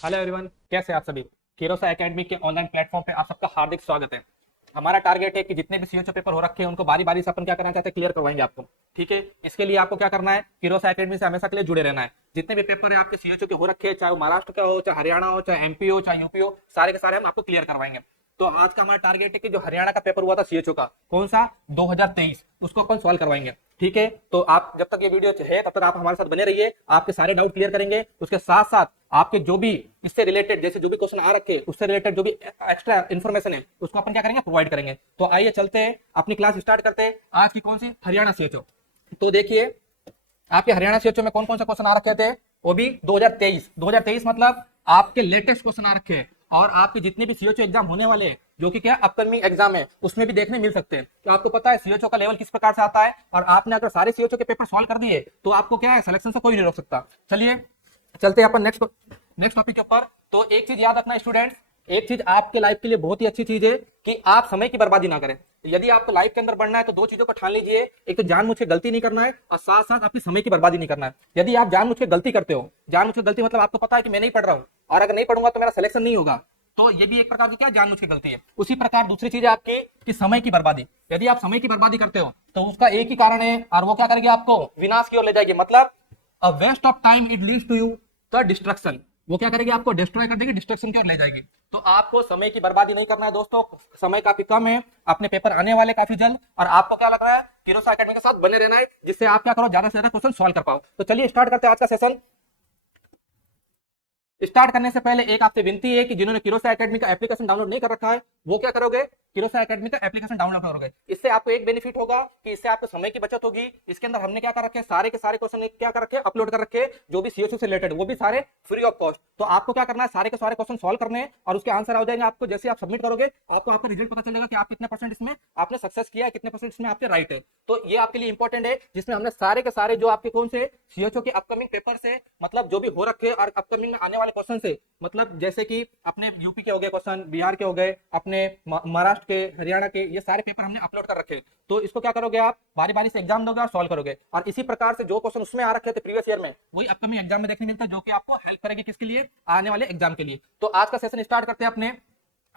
Hello everyone, कैसे हैं आप सभी। किरोसा एकेडमी के ऑनलाइन प्लेटफॉर्म पे आप सबका हार्दिक स्वागत है। हमारा टारगेट है कि जितने भी सीओचओ पेपर हो रखे हैं उनको बारी बारी से अपन क्या करना चाहते हैं, क्लियर करवाएंगे आपको। ठीक है, इसके लिए आपको क्या करना है, किरोसा एकेडमी से हमेशा के लिए जुड़े रहना है। जितने भी पेपर है आपके सीओचओ के हो रखे हैं, चाहे वो महाराष्ट्र का हो, चाहे हरियाणा हो, चाहे एमपी हो, चाहे यूपी हो, सारे के सारे हम आपको क्लियर करवाएंगे। तो आज का हमारा टारगेट है कि जो हरियाणा का पेपर हुआ था सीएचओ का, कौन सा, 2023, उसको अपन सॉल्व करवाएंगे। ठीक है, तो आप जब तक ये वीडियो है तब तक आप हमारे साथ बने रहिए, आपके सारे डाउट क्लियर करेंगे। उसके साथ साथ आपके जो भी इससे रिलेटेड, जैसे जो भी क्वेश्चन आ रखे उससे रिलेटेड जो भी एक्स्ट्रा इन्फॉर्मेशन है उसको अपन क्या करेंगे, प्रोवाइड करेंगे। तो आइए चलते हैं, अपनी क्लास स्टार्ट करते हैं। आज की कौन सी, हरियाणा सीएचओ। तो देखिए आपके हरियाणा सीएचओ में कौन कौन से क्वेश्चन आ रखे थे, वो भी 2023 मतलब आपके लेटेस्ट क्वेश्चन आ रखे हैं। और आपके जितने भी सीएचओ एग्जाम होने वाले हैं, जो कि क्या अपकमिंग एग्जाम है, उसमें भी देखने मिल सकते हैं। तो आपको पता है सीएचओ का लेवल किस प्रकार से आता है, और आपने अगर सारे सीएचओ के पेपर सॉल्व कर दिए तो आपको क्या है, सिलेक्शन से कोई नहीं रोक सकता। चलिए चलते हैं अपन नेक्स्ट टॉपिक के ऊपर। तो एक चीज याद रखना स्टूडेंट्स, एक चीज आपके लाइफ के लिए बहुत ही अच्छी चीज है कि आप समय की बर्बादी ना करें। यदि आपको लाइफ के अंदर बढ़ना है तो दो चीजों को ठान लीजिए, एक तो जानबूझ के गलती नहीं करना है, और साथ साथ आपकी समय की बर्बादी नहीं करना है। यदि आप जानबूझ के गलती करते हो, जानबूझ के गलती मतलब आपको पता है कि मैं नहीं पढ़ रहा हूं, और अगर नहीं पढ़ूंगा तो मेरा सिलेक्शन नहीं होगा, तो ये भी एक प्रकार की क्या, जानबूझ के गलती है। उसी प्रकार दूसरी चीज है आपकी कि समय की बर्बादी। यदि आप समय की बर्बादी करते हो तो उसका एक ही कारण है, और वो क्या करेगी, आपको विनाश की ओर ले जाएगी। मतलब a waste of time it leads to you the destruction. वो क्या करेगी, आपको डिस्ट्रॉय कर देगी, डिस्ट्रक्शन की ओर ले जाएगी। तो आपको समय की बर्बादी नहीं करना है दोस्तों। समय काफी कम है, अपने पेपर आने वाले काफी जल्द, और आपको क्या लग रहा है, किरोसा एकेडमी के साथ बने रहना है, जिससे आप क्या करो, ज्यादा से ज्यादा क्वेश्चन सॉल्व कर पाओ। तो चलिए स्टार्ट करते हैं आज का सेशन। स्टार्ट करने से पहले एक आपसे विनती है कि जिन्होंने किरोसा एकेडमी का एप्लीकेशन डाउनलोड नहीं कर रखा है, वो क्या करोगे, किरोसा एकेडमी का एप्लीकेशन डाउनलोड करोगे। इससे आपको एक बेनिफिट होगा कि इससे आपको समय की बचत होगी। इसके अंदर हमने क्या कर रखे हैं, सारे के सारे क्वेश्चन क्या कर रखे हैं, अपलोड कर रखे हैं, जो भी सीएचयू से रिलेटेड, वो भी सारे फ्री ऑफ कॉस्ट। तो आपको क्या करना है, सारे के सारे क्वेश्चन सॉल्व करने हैं, और उसके आंसर आ जाएंगे आपको। जैसे आप सबमिट करोगे आपको आपका रिजल्ट पता चलेगा कि आप कितने परसेंट इसमें आपने सक्सेस किया है, कितने परसेंट इसमें आपके राइट है। तो ये आपके लिए इंपॉर्टेंट है, जिसमें हमने सारे के सारे जो आपके कौन से सीएचओ के अपकमिंग पेपर से, मतलब जो भी हो रखे और अपकमिंग में आने वाले क्वेश्चन से, मतलब जैसे कि अपने यूपी के हो गए क्वेश्चन, बिहार के हो गए, अपने महाराष्ट्र के, हरियाणा के, ये सारे पेपर हमने अपलोड कर रखे हैं। तो इसको क्या करोगे, आप बारी बारी से एग्जाम दोगे और सॉल्व करोगे, और इसी प्रकार से जो क्वेश्चन उसमें आ रखे थे प्रीवियस ईयर में, वही अपकमिंग एग्जाम में देखने मिलता है, जो कि आपको हेल्प करेगी किसके लिए, आने वाले एग्जाम के लिए। तो आज का सेशन स्टार्ट करते हैं अपने।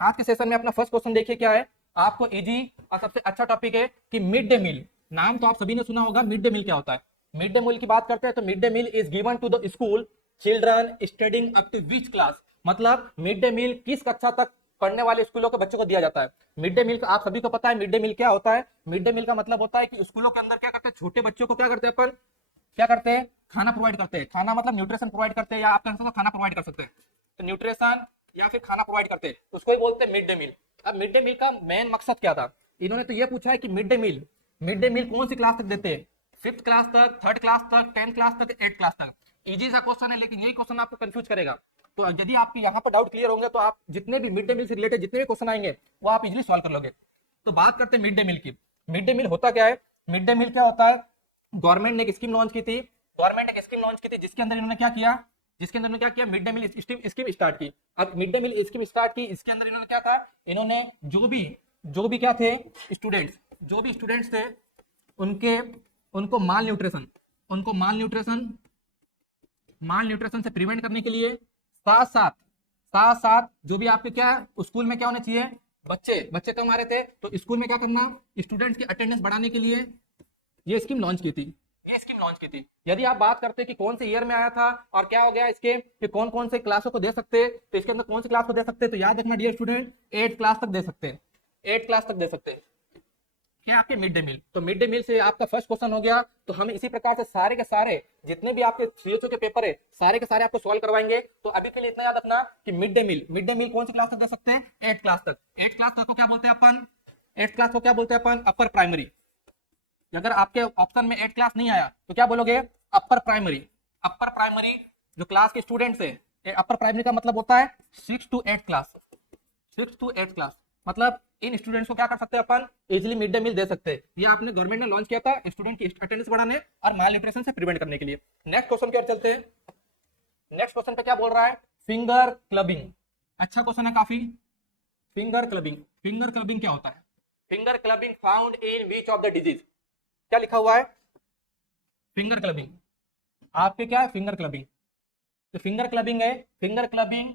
आज के सेशन में अपना फर्स्ट क्वेश्चन देखिए क्या है। आपको इजी और सबसे अच्छा टॉपिक है कि मिड डे मील। नाम तो आप सभी ने सुना होगा, मिड डे मील क्या होता है। मिड डे मील की बात करते हैं तो mid day meal is given to the school children studying up to which class. मतलब मिड डे मील किस कक्षा तक पढ़ने वाले स्कूलों के बच्चों को दिया जाता है। मिड डे मील का आप सभी को पता है, मिड डे मील क्या होता है। मिड डे मील का मतलब होता है कि स्कूलों के अंदर क्या करते हैं, छोटे बच्चों को क्या करते हैं अपन, क्या करते हैं, खाना प्रोवाइड करते हैं। खाना मतलब न्यूट्रिशन प्रोवाइड करते हैं, या आप खाना प्रोवाइड कर सकते हैं। तो न्यूट्रिशन या फिर खाना प्रोवाइड करते हैं, उसको ही बोलते हैं मिड डे मील। अब मिड डे मील का मेन मकसद क्या था, इन्होंने तो ये पूछा है कि मिड डे मील कौन सी क्लास तक देते हैं, फिफ्थ क्लास तक, थर्ड क्लास तक, टेंथ क्लास तक, एट क्लास तक। इजी सा क्वेश्चन है, लेकिन यही क्वेश्चन आपको कंफ्यूज करेगा। तो यदि आपके यहाँ पर डाउट क्लियर होंगे तो आप जितने भी मिड डे मील से रिलेटेड जितने भी क्वेश्चन आएंगे वो आप इजिली सॉल्व कर लोगे। तो बात करते हैं मिड डे मील की। मिड डे मील होता क्या है, मिड डे मील क्या होता है, गवर्नमेंट ने एक स्कीम लॉन्च की थी। जिसके अंदर इन्होंने क्या किया, mid day meal scheme start की। अब mid day meal scheme start की, इसके अंदर इन्होंने क्या था, इन्होंने जो भी क्या थे, स्टूडेंट्स थे, उनके उनको माल न्यूट्रिशन से प्रिवेंट करने के लिए, साथ साथ जो भी आपके क्या स्कूल में क्या होने चाहिए, बच्चे कम आ रहे थे, तो स्कूल में क्या करना, स्टूडेंट्स की अटेंडेंस बढ़ाने के लिए ये स्कीम लॉन्च की थी। यदि आप बात करते हैं कि कौन से ईयर में आया था और क्या हो गया इसके, कि कौन कौन से क्लासों को दे सकते हैं, तो इसके अंदर कौन सी क्लास को दे सकते हैं, तो याद रखना डियर स्टूडेंट, 8 क्लास तक दे सकते हैं। 8 क्लास तक दे सकते हैं क्या, आपके मिड डे मील। तो मिड डे मील से आपका फर्स्ट क्वेश्चन हो गया। तो हम इसी प्रकार से सारे के सारे जितने भी आपके सीएचओ के पेपर है, सारे के सारे आपको सॉल्व करवाएंगे। तो अभी के लिए इतना याद रखना कि मिड डे मील कौन सी क्लास तक दे सकते हैं, 8 क्लास तक। 8 क्लास तक को क्या बोलते हैं अपन, 8 क्लास को क्या बोलते हैं अपन, अपर प्राइमरी। अगर आपके ऑप्शन में 8 क्लास नहीं आया तो क्या बोलोगे, अपर प्राइमरी जो क्लास के स्टूडेंट्स है। अपर प्राइमरी का मतलब होता है 6 to 8 क्लास। मतलब इन स्टूडेंट्स को क्या कर सकते हैं अपन, इजिली मिड डे मील दे सकते हैं। ये आपने गवर्नमेंट ने लॉन्च किया था स्टूडेंट की अटेंडेंस बढ़ाने और माल न्यूट्रिशन से प्रिवेंट करने के लिए। नेक्स्ट क्वेश्चन की ओर चलते हैं। नेक्स्ट क्वेश्चन पे क्या बोल रहा है, फिंगर क्लबिंग। अच्छा क्वेश्चन है काफी। फिंगर क्लबिंग क्या होता है, finger clubbing found in which of the disease. क्या लिखा हुआ है, फिंगर क्लबिंग, आपके क्या है, फिंगर क्लबिंग। तो फिंगर क्लबिंग है, finger clubbing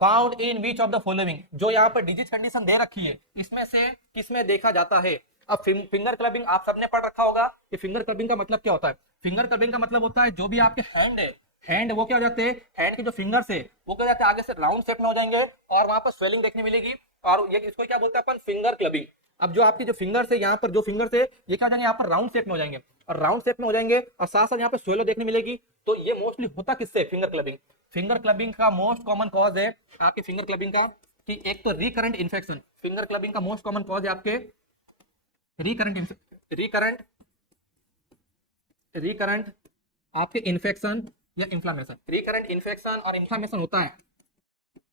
found in which of the following, जो यहाँ पर डिजीज कंडीशन दे रखी है इसमें से किसमें देखा जाता है। अब फिंगर क्लबिंग आप सबने पढ़ रखा होगा कि फिंगर क्लबिंग का मतलब क्या होता है। फिंगर क्लबिंग का मतलब होता है जो भी आपके हैंड है, हैंड वो क्या हो जाते हैं, हैंड के जो फिंगर्स है वो क्या हो जाते हैं आगे से राउंड शेप में हो जाएंगे और वहां पर स्वेलिंग देखने मिलेगी, और ये इसको क्या बोलते हैं अपन, फिंगर क्लबिंग। अब जो आपके जो फिंगर्स है यहाँ पर, जो फिंगर्स है ये क्या हो जाएंगे यहाँ पर राउंड शेप में हो जाएंगे, और राउंड शेप में हो जाएंगे और साथ साथ यहाँ पे स्वेलो देखने मिलेगी। तो ये मोस्टली होता किससे, फिंगर क्लबिंग। फिंगर क्लबिंग का मोस्ट कॉमन कॉज है आपके फिंगर क्लबिंग का कि एक तो रिकरेंट इन्फेक्शन, फिंगर क्लबिंग का मोस्ट कॉमन कॉज है आपके रिकरेंट रिकरेंट रिकरेंट आपके इन्फेक्शन या इन्फ्लामेशन। रिकरेंट इन्फेक्शन और इन्फ्लामेशन होता है,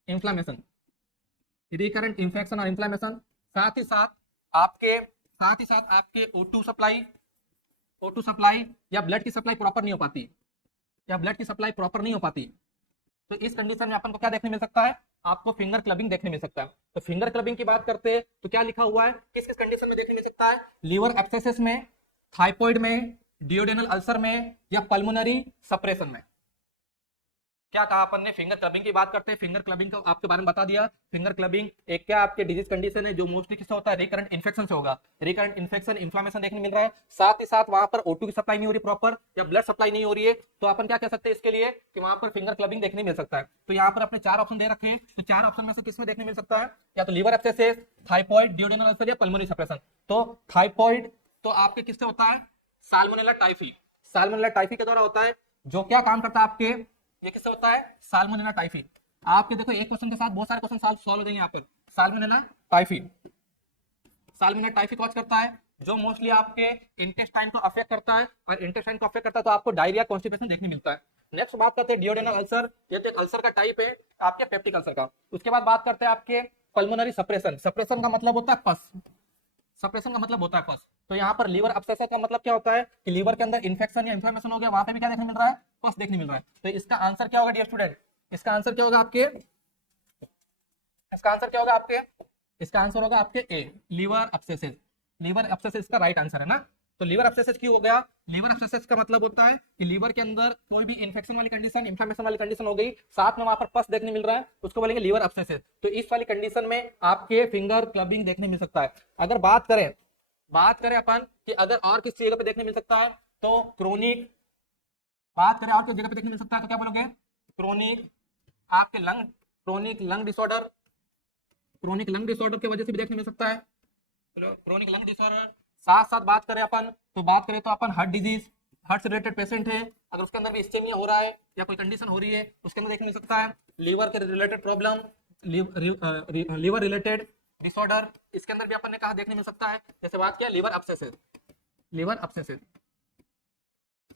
इन्फ्लामेशन, रिकरेंट इन्फेक्शन और इन्फ्लामेशन। साथ ही साथ आपके O2 सप्लाई, O2 सप्लाई या ब्लड की सप्लाई प्रॉपर नहीं हो पाती, या ब्लड की सप्लाई प्रॉपर नहीं हो पाती। तो इस कंडीशन में अपन को क्या देखने मिल सकता है, आपको फिंगर क्लबिंग देखने मिल सकता है। तो फिंगर क्लबिंग की बात करते हैं तो क्या लिखा हुआ है, किस किस कंडीशन में देखने मिल सकता है, लीवर एब्सेसिस में, थाइपॉइड में, डियोडेनल अल्सर में या पल्मोनरी सप्रेशन में। क्या कहा अपन ने, फिंगर क्लबिंग की बात करते हैं। फिंगर क्लबिंग को आपके बारे में बता दिया। फिंगर क्लबिंग एक क्या आपके डिजीज कंडीशन है जो मोस्टली किससे होता है, रिकरेंट इन्फेक्शन से होगा। रिकरेंट इन्फेक्शन, इन्फ्लामेशन देखने मिल रहा है, साथ ही साथ वहां पर O2 की सप्लाई नहीं हो रही प्रॉपर, या ब्लड सप्लाई नहीं हो रही है, तो अपन क्या कह सकते हैं इसके लिए कि वहां पर फिंगर क्लबिंग देखने मिल सकता है। तो यहाँ पर अपने 4 ऑप्शन दे रखे हैं, तो 4 ऑप्शन में से किसमें देखने मिल सकता है, या तो लीवर एब्सेसिस, थाइपॉइड, डियोडेनल अल्सर या पल्मोनरी सप्रेशन। तो थाइपॉइड तो आपके किससे होता है, साल्मोनेला टाइफी, साल्मोनेला टाइफी के द्वारा होता है। जो क्या काम करता है आपके, ये किससे होता है, साल्मोनेला टाइफी। आपके देखो एक क्वेश्चन के साथ बहुत सारे क्वेश्चन सॉल्व हो जाएंगे यहाँ पर। Salmonella typhi, salmonella typhi cause करता है जो मोस्टली आपके इंटेस्टाइन को अफेक्ट करता है, और इंटेस्टाइन को अफेक्ट करता है तो आपको डायरिया, कॉन्स्टिपेशन देखने मिलता है। नेक्स्ट बात करते हैं डियोडेनल अल्सर, ये तो एक अल्सर का टाइप है आपके पेप्टिक अल्सर का। उसके बाद बात करते हैं आपके पल्मोनरी सप्रेशन। सप्रेशन का मतलब होता है पस, सप्रेशन का मतलब होता है पस। तो यहाँ पर लीवर अब्सेसिस का मतलब क्या होता है कि लीवर के अंदर इन्फेक्शन या इन्फ्लेमेशन हो गया, वहां पे भी क्या देखने मिल रहा है, पस देखने मिल रहा है। तो इसका आंसर क्या होगा डियर स्टूडेंट, इसका आंसर क्या होगा आपके, इसका आंसर क्या होगा आपके, इसका आंसर होगा आपके ए, लीवर अब्सेसिस। लीवर अब्सेसिस का राइट आंसर है ना। तो लीवर अब्सेसिस क्यों हो गया, लीवर अब्सेसिस का मतलब होता है कि लीवर के अंदर कोई भी इन्फेक्शन वाली कंडीशन, इन्फ्लेमेशन वाली कंडीशन हो गई, साथ में वहां पर पस देखने मिल रहा है, उसको बोलेंगे लीवर अब्सेसिस। तो इस वाली कंडीशन में आपके फिंगर क्लबिंग देखने मिल सकता है। अगर बात करें अपन कि अगर और किस जगह पे देखने मिल सकता है, तो क्रोनिक, बात करें और किस जगह पे देखने मिल सकता है तो क्या बोलोगे, क्रोनिक आपके lung, chronic lung disorder, chronic lung disorder की वजह से भी देखने मिल सकता है, क्रोनिक लंग डिसऑर्डर। साथ साथ बात करें अपन तो बात करें तो अपन हार्ट डिजीज, हार्ट से रिलेटेड पेशेंट है, अगर उसके अंदर भी इस्केमिया हो रहा है या कोई कंडीशन हो रही है उसके अंदर देखने मिल सकता है। लीवर के related problem, liver related disorder, इसके अंदर भी अपन ने कहा देखने मिल सकता है। जैसे बात किया लीवर अब्सेसिस, लीवर अब्सेसिस,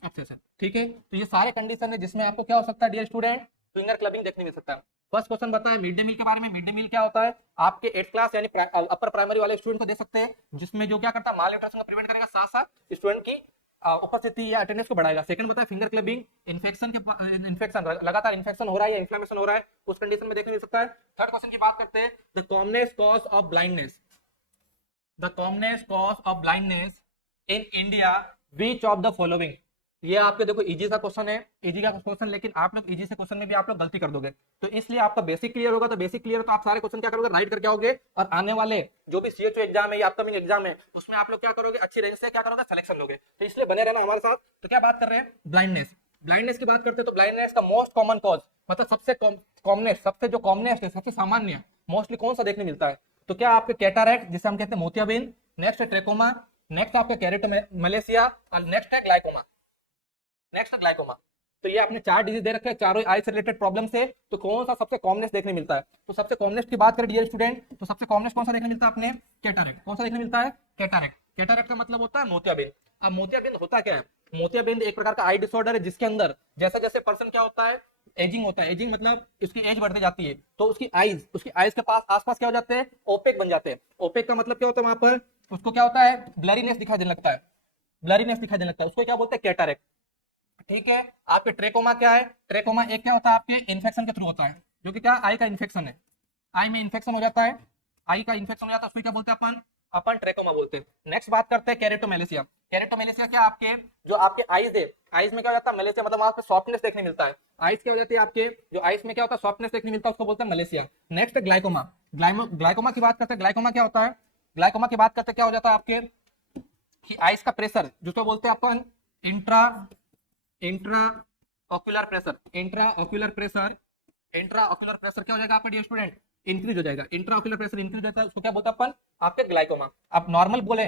अब्सेसिस, ठीक है। तो ये सारे कंडीशन है जिसमें आपको क्या हो सकता है डियर स्टूडेंट, फिंगर क्लबिंग देखने मिल सकता है। फर्स्ट क्वेश्चन बताया मिड डे मील के बारे में। मिड डे मील क्या होता है, आपके 8th क्लास यानी अपर प्राइमरी वाले स्टूडेंट को दे सकते हैं, जिसमें जो क्या करता है माल न्यूट्रिशन को प्रिवेंट करेगा, साथ साथ स्टूडेंट की उपस्थिति या अटेंडेंस को बढ़ाएगा। सेकंड बताया फिंगर क्लबिंग इन्फेक्शन के, इन्फेक्शन लगातार इन्फेक्शन हो रहा है या इन्फ्लेमेशन हो रहा है उस कंडीशन में देखने मिल सकता है। थर्ड क्वेश्चन की बात करते हैं, the commonest cause of blindness, the commonest cause of blindness in India which of the following. ये आपके देखो इजी का क्वेश्चन है, इजी का क्वेश्चन, लेकिन आप लोग इजी से क्वेश्चन में भी आप लोग गलती कर दोगे, तो इसलिए आपका बेसिक क्लियर होगा। तो बेसिक क्लियर तो आप सारे क्वेश्चन क्या करोगे, राइट करके आओगे, और आने वाले जो भी CHO एग्जाम है या अपकमिंग एग्जाम है उसमें आप लोग क्या करोगे, अच्छी रेंज से क्या करोगे, सिलेक्शन लोगे। तो इसलिए बने रहना हमारे साथ। तो क्या बात कर रहे हैं, ब्लाइंडनेस, ब्लाइंडनेस की बात करते हैं तो ब्लाइंडनेस का मोस्ट कॉमन कॉज, मतलब सबसे कॉमनेस्ट, सबसे जो कॉमनेस्ट है, सबसे सामान्य मोस्टली कौन सा देखने मिलता है, तो क्या आपके कैटरैक्ट जिसे हम कहते हैं मोतियाबिंद, नेक्स्ट है ट्रेकोमा, नेक्स्ट आपका कैरेटोमलेशिया, और नेक्स्ट है ग्लाइकोमा, नेक्स्ट ग्लाइकोमा। तो ये आपने 4 डिजीज दे रखे हैं, चारों आई से रिलेटेड प्रॉब्लम से। तो कौन सा सबसे कॉमनेस्ट देखने मिलता है, तो सबसे कॉमनेस्ट की बात करें डियर स्टूडेंट तो सबसे कॉमनेस्ट कौन सा देखने मिलता है अपने, कैटरैक्ट। कौन सा देखने मिलता है, कैटरैक्ट। कैटरैक्ट का मतलब होता है मोतियाबिंद। अब मोतियाबिंद होता क्या है, मोतियाबिंद एक प्रकार का आई डिसऑर्डर है जिसके अंदर जैसे जैसे पर्सन क्या होता है, एजिंग होता है, एजिंग मतलब इसकी एज बढ़ती जाती है, तो उसकी आईज के पास आसपास क्या हो जाते हैं, ओपेक बन जाते हैं। ओपेक का मतलब क्या होता है, वहां पर उसको क्या होता है, ब्लरीनेस दिखाई देने लगता है, ब्लरीनेस दिखाई देने लगता है, उसको क्या बोलते हैं, कैटरैक्ट, ठीक है। आपके ट्रेकोमा क्या है, ट्रेकोमा एक क्या होता है आपके इन्फेक्शन के थ्रू होता है, जो कि क्या आई का इन्फेक्शन है, आई में इन्फेक्शन हो जाता है, आई का इन्फेक्शन हो जाता है, उसको क्या बोलते हैं अपन, अपन ट्रेकोमा बोलते हैं। नेक्स्ट बात करते हैं केरेटोमेलेसिया। केरेटोमेलेसिया क्या आपके जो आपके आईज है, आईज में क्या हो जाता है मलेसिया, मतलब वहां पे सॉफ्टनेस देखने मिलता है। आईज क्या हो जाती है आपके जो आईज में क्या होता है सॉफ्टनेस देखने मिलता है, उसको बोलते हैं मलेसिया। Next glaucoma. ग्लाइकोमा की बात करते हैं। ग्लाइकोमा क्या होता है, ग्लाइकोमा की बात करते हैं क्या हो जाता है आपके कि आईज का प्रेशर जिसको बोलते हैं अपन intra intra ocular pressure, intra ocular pressure, intra ocular pressure क्या हो जाएगा आपका डियर स्टूडेंट, इंक्रीज हो जाएगा। इंट्रा ऑक्यूलर प्रेशर इंक्रीज होता है, उसको क्या बोलते हैं अपन आपके ग्लाइकोमा। आप नॉर्मल बोले,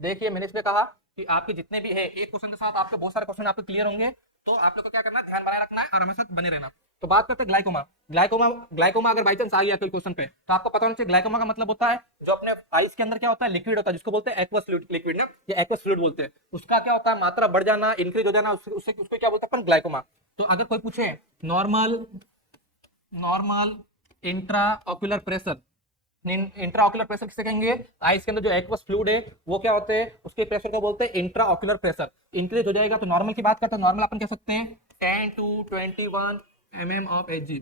देखिए मैंने इसमें कहा कि आपके जितने भी है एक क्वेश्चन के साथ आपके बहुत सारे क्वेश्चन आपके क्लियर होंगे, तो आप लोग को क्या करना है ध्यान बनाए रखना है और हमेशा बने रहना। तो बात करते हैं ग्लाइकोमा। ग्लाइकोमा ग्लाइकोमा अगर बाई चांस आ गया कोई क्वेश्चन पे तो आपको पता होना चाहिए ग्लाइकोमा का मतलब होता है जो अपने आइस के अंदर क्या होता है लिक्विड होता है, जिसको बोलते हैं एक्वस लिक्विड ना, ये एक्वस फ्लूइड बोलते हैं। उसका क्या होता है मात्रा बढ़ जाना, इंक्रीज हो जाना, उससे उसको क्या बोलते हैं अपन ग्लाइकोमा। तो अगर कोई पूछे normal normal intra ocular pressure, intra ocular pressure किसे कहेंगे, आइस के अंदर जो एक्वस फ्लूइड है वो क्या होते हैं उसके प्रेशर को बोलते हैं इंट्रा ऑक्यूलर प्रेशर। इंक्रीज हो जाएगा तो नॉर्मल की बात करते हैं, नॉर्मल अपन कह सकते हैं 10 to 21 mm ऑफ Hg।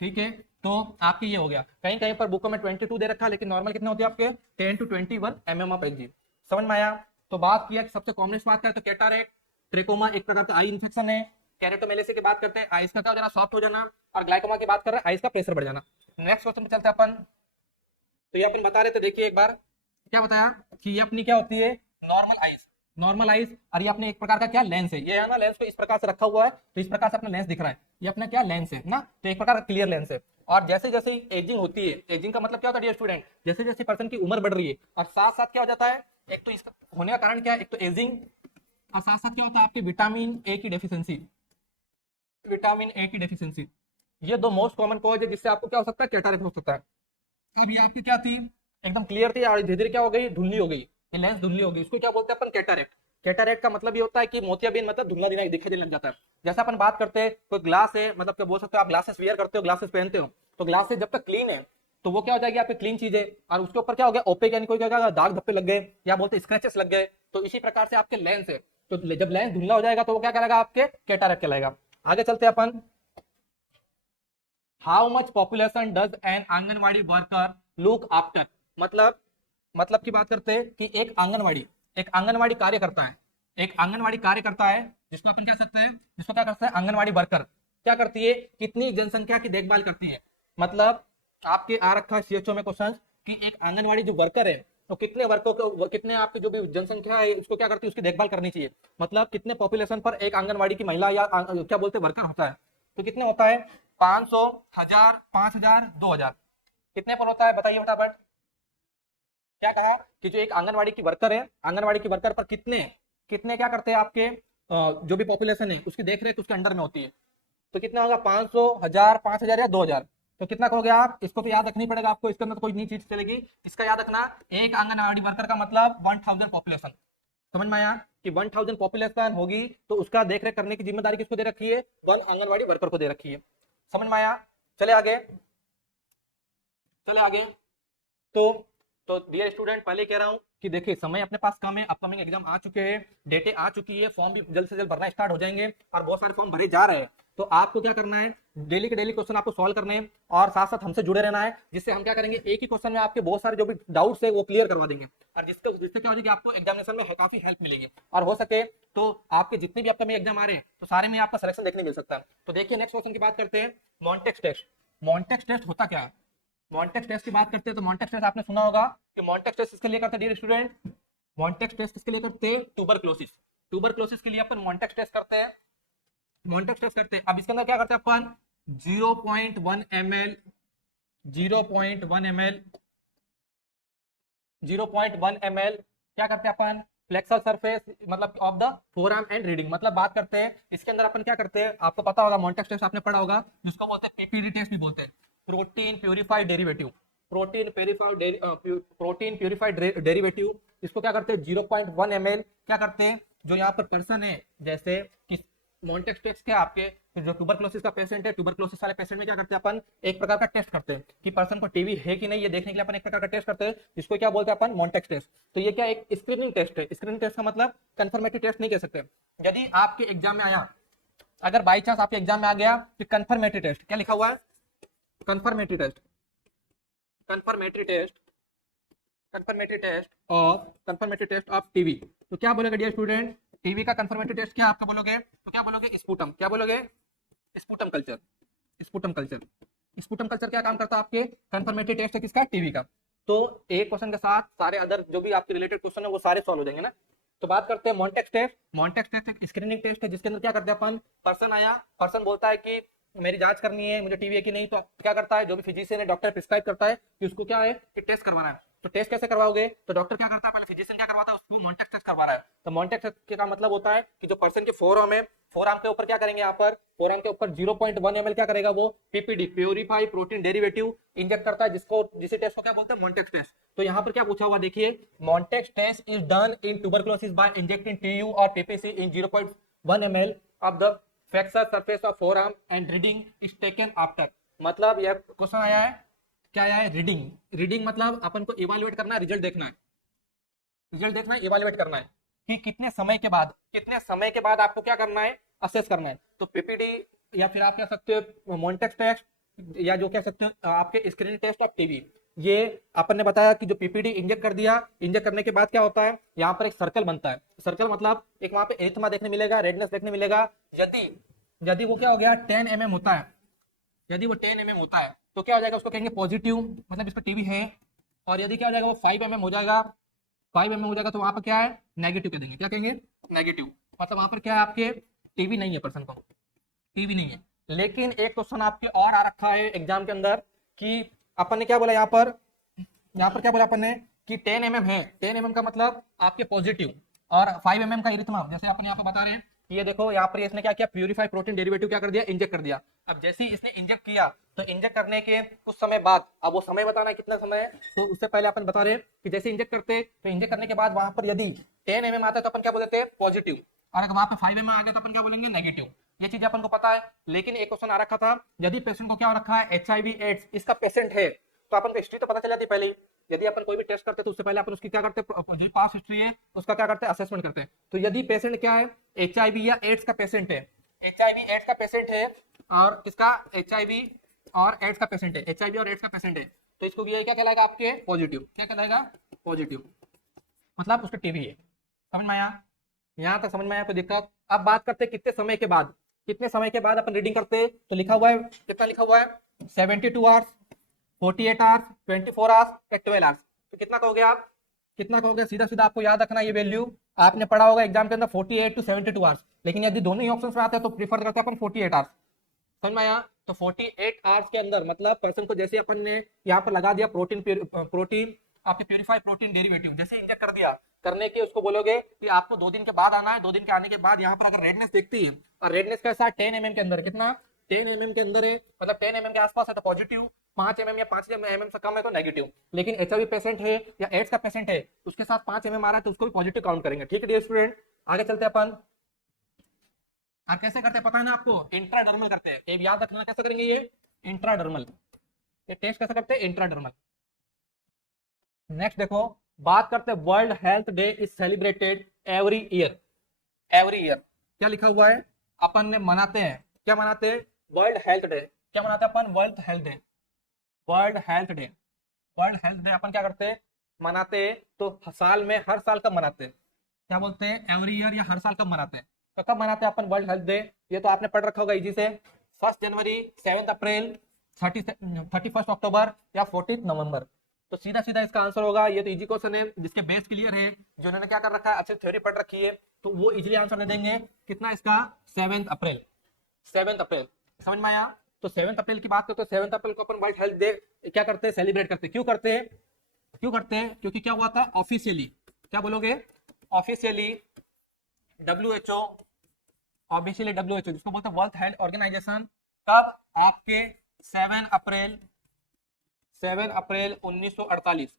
ठीक है, तो आपकी ये हो गया। कहीं कहीं पर बुकों में 22 दे रखा है, लेकिन नॉर्मल कितने होते हैं आपके 10 to 21 mm ऑफ Hg। समझ में आया। तो बात किया कि सबसे कॉमनेस्ट बात करें तो कैटारेक्ट, ट्रेकोमा एक प्रकार का आई इन्फेक्शन है। कैरेटोमेलेसिया की बात करते हैं आइस का क्या हो जाना सॉफ्ट हो जाना, और ग्लाइकोमा की बात कर रहे हैं आइस का प्रेशर बढ़ जाना। नेक्स्ट क्वेश्चन पे चलते हैं अपन। तो ये अपन बता रहे थे, देखिए एक बार क्या बताया कि ये अपनी क्या होती है नॉर्मल आइस, नॉर्मल आइस, और ये अपने एक प्रकार का क्या लेंस है, ये है ना लेंस को इस प्रकार से रखा हुआ है, तो इस प्रकार से अपना लेंस दिख रहा है, ये अपना क्या लेंस है ना, तो एक प्रकार का क्लियर लेंस है। और जैसे जैसे एजिंग होती है, एजिंग का मतलब क्या होता है डियर स्टूडेंट, जैसे जैसे पर्सन की उम्र बढ़ रही है और साथ साथ क्या हो जाता है, एक तो इसका होने का कारण क्या है, एक तो एजिंग, और साथ साथ क्या होता है आपके विटामिन ए की डेफिशिएंसी, विटामिन ए की डेफिशिएंसी। ये दो मोस्ट कॉमन कॉज है जिससे आपको क्या हो सकता है कैटारेक्ट हो सकता है। अब ये आपकी क्या थी एकदम क्लियर थी और धीरे धीरे क्या हो गई धुंधली हो गई, ये लेंस धुंधली हो गई, इसको क्या बोलते हैं अपन कैटारेक्ट। कैटारेक्ट का मतलब ये होता है कि मोतियाबिंद मतलब धुंधला दिखाई देने लग जाता है। जैसा अपन बात करते हैं कोई ग्लास है, मतलब क्या बोल सकते हो आप ग्लासेस वेयर करते हो, ग्लासेस पहनते हो, तो ग्लासेस जब तक क्लीन है तो वो क्या हो जाएगी आपकी क्लीन चीज है, और उसके ऊपर क्या हो गया ओपेक यानी कोई क्या दाग धब्बे लग गए या बोलते स्क्रैचेस लग गए, तो इसी प्रकार से आपके लेंस है, तो जब लेंस धुंधला हो जाएगा तो वो क्या करेगा आपके कैटारेक्ट कहलाएगा। आगे चलते हैं अपन। How much population does an anganwadi worker look after, मतलब की बात करते हैं कि एक आंगनवाड़ी कार्य करता है, एक आंगनवाड़ी कार्य करता है जिसको अपन कह सकते हैं, जिसको क्या करता है आंगनवाड़ी वर्कर क्या करती है, कितनी जनसंख्या की देखभाल करती है। मतलब आपके आ रखा है सीएचओ में क्वेश्चन कि एक आंगनवाड़ी जो वर्कर है तो कितने वर्कर को, कितने आपकी जो भी जनसंख्या है उसको क्या करती है उसकी देखभाल करनी चाहिए, मतलब कितने पॉपुलेशन पर एक आंगनवाड़ी की महिला या क्या बोलते हैं वर्कर होता है, तो कितने होता है 500, 1000, 5000, 2000, कितने पर होता है बताइए फटाफट। क्या कहा कि जो एक आंगनवाड़ी की वर्कर है, आंगनवाड़ी की वर्कर पर कितने कितने क्या करते हैं आपके जो भी पॉपुलेशन है उसकी देख रेख उसके अंडर में होती है, तो कितना होगा 500, 1000, 5000 या 2000, तो कितना कहोगे आप, इसको तो याद रखनी पड़ेगा आपको, इसके अंदर तो कोई नई चीज चलेगी, इसका याद रखना एक आंगनवाड़ी वर्कर का मतलब 1000 पॉपुलेशन। समझ में आया कि 1000 पॉपुलेशन होगी तो उसका देखरेख करने की जिम्मेदारी किसको दे रखी है, वन आंगनवाड़ी वर्कर को दे रखी है। समझ में आया। चले आगे, चले आगे। तो डियर स्टूडेंट पहले कह रहा हूं कि देखिए समय अपने पास कम है, अपकमिंग एग्जाम आ चुके हैं, डेटें आ चुकी है, फॉर्म भी जल्द से जल्द भरना स्टार्ट हो जाएंगे और बहुत सारे फॉर्म भरे जा रहे हैं, तो आपको क्या करना है डेली के डेली क्वेश्चन आपको सॉल्व करने हैं और साथ साथ हमसे जुड़े रहना है, जिससे हम क्या करेंगे एक ही क्वेश्चन में आपके बहुत सारे जो भी डाउट्स है वो क्लियर करवा देंगे, और जिससे क्या हो जाएगी आपको एग्जामिनेशन में काफी हेल्प मिलेगी, और हो सके तो आपके जितने भी अपकमिंग एग्जाम आ रहे हैं तो सारे में आपका सिलेक्शन देखने मिल सकता है। तो देखिए नेक्स्ट क्वेश्चन की बात करते हैं, मॉन्टेक्स टेस्ट। मॉन्टेक्स टेस्ट होता क्या है, मॉन्टेक्स टेस्ट की बात करते हैं तो मॉन्टेक्स टेस्ट आपने सुना होगा कि मॉन्टेक्स टेस्ट किसके लिए करते हैं डियर स्टूडेंट, मॉन्टेक्स टेस्ट किसके लिए करते हैं, ट्यूबरक्लोसिस, ट्यूबरक्लोसिस के लिए अपन मॉन्टेक्स टेस्ट करते हैं, मॉन्टेक्स टेस्ट करते हैं। अब इसके अंदर क्या करते हैं अपन 0.1 ml 0.1 ml 0.1 ml क्या करते हैं अपन फ्लेक्सर सरफेस मतलब of the forearm and reading, मतलब बात करते हैं इसके अंदर अपन क्या करते हैं, आपको पता होगा मॉन्टेक्स टेस्ट आपने पढ़ा होगा जिसको बोलते हैं पीपीडी टेस्ट भी बोलते हैं, protein purified derivative, protein purified derivative, इसको क्या करते हैं 0.1 ml क्या करते हैं, जो यहाँ पर पर्सन है जैसे कि मॉन्टेक्स टेस्ट क्या आपके जो ट्यूबरक्लोसिस का पेशेंट है, ट्यूबरक्लोसिस वाले पेशेंट में क्या करते हैं अपन एक प्रकार का टेस्ट करते हैं कि पर्सन को टीबी है कि नहीं, ये देखने के लिए अपन एक प्रकार का टेस्ट करते हैं, इसको क्या बोलते हैं अपन मॉन्टेक्स टेस्ट। तो ये क्या एक स्क्रीनिंग टेस्ट है, स्क्रीनिंग टेस्ट का मतलब कंफर्मेटरी टेस्ट नहीं कह सकते। यदि आपके एग्जाम में आया, अगर बाई चांस आपके एग्जाम में आ गया तो कंफर्मेटरी टेस्ट, क्या लिखा हुआ है confirmatory test, confirmatory test confirmatory test of TB. तो क्या बोलोगे डियर स्टूडेंट, टीवी का कंफर्मेटरी टेस्ट क्या आपका बोलोगे, तो क्या बोलोगे, स्पूटम। क्या बोलोगे, sputum culture. Sputum culture, sputum culture क्या काम करता है आपके कंफर्मेटरी टेस्ट है किसका, टीवी का। तो एक क्वेश्चन के साथ सारे अदर जो भी आपके रिलेटेड क्वेश्चन है वो सारे सॉल्व हो जाएंगे ना। तो बात करते हैं मॉन्टेक्स टेस्ट। मॉन्टेक्स टेस्ट एक स्क्रीनिंग टेस्ट है जिसके अंदर क्या करते हैं अपन, पर्सन आया, पर्सन बोलता है कि मेरी जांच करनी है, मुझे टीवी है कि नहीं, तो क्या करता है जो भी फिजिशियन है, डॉक्टर प्रिस्क्राइब करता है कि उसको क्या है कि टेस्ट करवाना है। तो टेस्ट कैसे करवाओगे, तो डॉक्टर क्या करता है, पहले फिजिशियन क्या करवाता है, उसको मॉन्टेक्स टेस्ट करवा रहा है। तो मॉन्टेक्स टेस्ट का मतलब होता है कि जो पर्सन के फोरआर्म है, फोरआर्म के ऊपर क्या करेंगे, यहाँ पर फोरआर्म के ऊपर 0.1 ml क्या करेगा वो, PPD, purify protein derivative inject करता है, जिसे टेस्ट को क्या बोलते हैं, मॉन्टेक्स टेस्ट। तो यहाँ पर क्या पूछा हुआ देखिए, Mantoux test is done in tuberculosis by injecting TU और PPC in 0.1 ml of the fracture surface of forearm and reading is taken after. मतलब यह क्वेश्चन आया है, क्या आया है, रीडिंग। रीडिंग मतलब अपन को इवैल्यूएट करना है, रिजल्ट देखना है, रिजल्ट देखना है, इवैल्यूएट करना है कि कितने समय के बाद, कितने समय के बाद आपको क्या करना है, असेस करना है। तो पीपीडी या फिर आप कह सकते हो मॉन्टेक्स टेस्ट, या जो कह सकते हो आपके स्क्रीन टेस्ट ऑफ टीवी। ये अपन ने बताया कि जो पीपीडी इंजेक्ट कर दिया, इंजेक्ट करने के बाद क्या होता है, यहाँ पर एक सर्कल बनता है। सर्कल मतलब एक वहां पे एरिथमा देखने मिलेगा, रेडनेस देखने मिलेगा। यदि यदि वो क्या हो गया 10 mm होता है, यदि वो 10 mm होता है तो क्या हो जाएगा, उसको कहेंगे पॉजिटिव, मतलब इसका टीवी है। और यदि क्या हो जाएगा वो 5 mm हो जाएगा, 5 mm हो जाएगा तो वहां पर क्या है, नेगेटिव कह देंगे। क्या कहेंगे, नेगेटिव। मतलब वहां पर क्या है, आपके टीवी नहीं है, पर्सन को टीवी नहीं है। लेकिन एक क्वेश्चन आपके और आ रखा है एग्जाम के अंदर कि अपन ने क्या बोला यहाँ पर क्या बोला अपन ने कि 10 mm है, 10 mm का मतलब आपके पॉजिटिव, और 5 mm का इरिथमा। जैसे अपन यहाँ पर बता रहे हैं कि ये देखो यहाँ पर इसने क्या किया, प्यूरिफाई प्रोटीन डेरिवेटिव क्या कर दिया, इंजेक्ट कर दिया। अब जैसे ही इसने इंजेक्ट किया तो इंजेक्ट करने के कुछ समय बाद, अब वो समय बताना है कितना समय है, तो उससे पहले अपन बता रहे हैं कि जैसे इंजेक्ट करते तो इंजेक्ट करने के बाद वहां पर यदि 10 mm आता है तो अपन क्या बोलते हैं, पॉजिटिव। और अगर वहां पे 5 mm आ गया तो अपन क्या बोलेंगे, नेगेटिव। ये चीज अपन को पता है। लेकिन एक क्वेश्चन आ रखा था, यदि पेशेंट को क्या हो रखा है, HIV एड्स इसका पेशेंट है, तो अपन को हिस्ट्री तो पता चल जाती है पहले ही। यदि अपन कोई भी टेस्ट करते तो उससे पहले अपन उसकी क्या करते हैं, जो पास हिस्ट्री है उसका क्या करते हैं, असेसमेंट करते हैं। तो यदि पेशेंट क्या है, HIV या एड्स का पेशेंट है, HIV एड्स का पेशेंट है, और किसका, HIV और एड्स का पेशेंट है, HIV और एड्स का पेशेंट है, तो इसको ये क्या कहलाएगा, आपके पॉजिटिव। क्या कहलाएगा, पॉजिटिव, मतलब उसका टीवी है। समझ में आया, यहाँ तक समझ में आया कोई दिक्कत। अब बात करते हैं कितने समय के बाद, कितने समय के बाद अपन रीडिंग करते हैं। तो लिखा हुआ है, कितना लिखा हुआ है, 72 आवर्स, 48 आवर्स, 24 आवर्स या 12 आवर्स। तो कितना कहोगे आप, कितना कहोगे, सीधा सीधा आपको याद रखना ये वैल्यू आपने पढ़ा होगा एग्जाम के अंदर 48 to 72 आवर्स। लेकिन यदि दोनों ही ऑप्शन में आते हैं तो प्रीफर करते हैं अपन 48 आवर्स। समझ में आया। तो 48 आवर्स के अंदर मतलब पर्सन को जैसे अपन ने यहाँ पर लगा दिया प्रोटीन आपके प्यूरिफाई प्रोटीन डेरिवेटिव, जैसे इंजेक्ट कर दिया, करने के उसको बोलोगे कि आपको 2 दिन के बाद आना है। 2 दिन के आने के बाद यहाँ पर अगर रेडनेस देखती है, और रेडनेस कैसा है, 10 mm के अंदर, कितना, 10 mm के अंदर है, मतलब 10 mm के आसपास है तो पॉजिटिव, 5 mm या 5 mm से कम है तो नेगेटिव। लेकिन HIV पेशेंट है या एड्स का पेशेंट है, उसके साथ 5 mm आ रहा है तो उसको भी पॉजिटिव काउंट करेंगे। ठीक है डियर स्टूडेंट, आगे चलते हैं अपन। आप कैसे करते हैं पता है ना आपको, इंट्राडर्मल करते हैं। एक याद रखना कैसे करेंगे, ये इंट्राडर्मल, ये टेस्ट कैसे करते हैं, इंट्राडर्मल। नेक्स्ट देखो, बात करते हैं world health day is celebrated every year. Every year क्या लिखा हुआ है, अपन ने मनाते हैं, क्या मनाते हैं, वर्ल्ड हेल्थ डे। क्या मनाते हैं अपन, world health day, world health day. World health day अपन क्या करते हैं, मनाते हैं। तो साल में हर साल कब मनाते हैं, क्या बोलते हैं, एवरी ईयर, या हर साल कब मनाते हैं। तो कब मनाते हैं अपन वर्ल्ड हेल्थ डे, ये तो आपने पढ़ रखा होगा इजी से, 1 जनवरी, 7 अप्रैल, 31 अक्टूबर या 14 नवंबर। तो सीधा सीधा इसका आंसर होगा, ये तो इजी क्वेश्चन है, जिसके बेस क्लियर है, जिन्होंने क्या कर रखा है, अच्छे थ्योरी पढ़ रखी है, तो वो इजीली आंसर दे देंगे। कितना इसका, 7 अप्रैल, 7 अप्रैल। समझ में आया। तो 7 अप्रैल की बात करते हैं, 7 अप्रैल को अपन वर्ल्ड हेल्थ डे क्या करते हैं, सेलिब्रेट करते हैं। क्यों करते हैं, क्यों करते हैं, क्योंकि क्या हुआ था ऑफिशियली, क्या बोलोगे, ऑफिशियली WHO, ऑफिशियली WHO जिसको बोलते हैं वर्ल्ड हेल्थ ऑर्गेनाइजेशन, कब, आपके 7 अप्रैल 1948,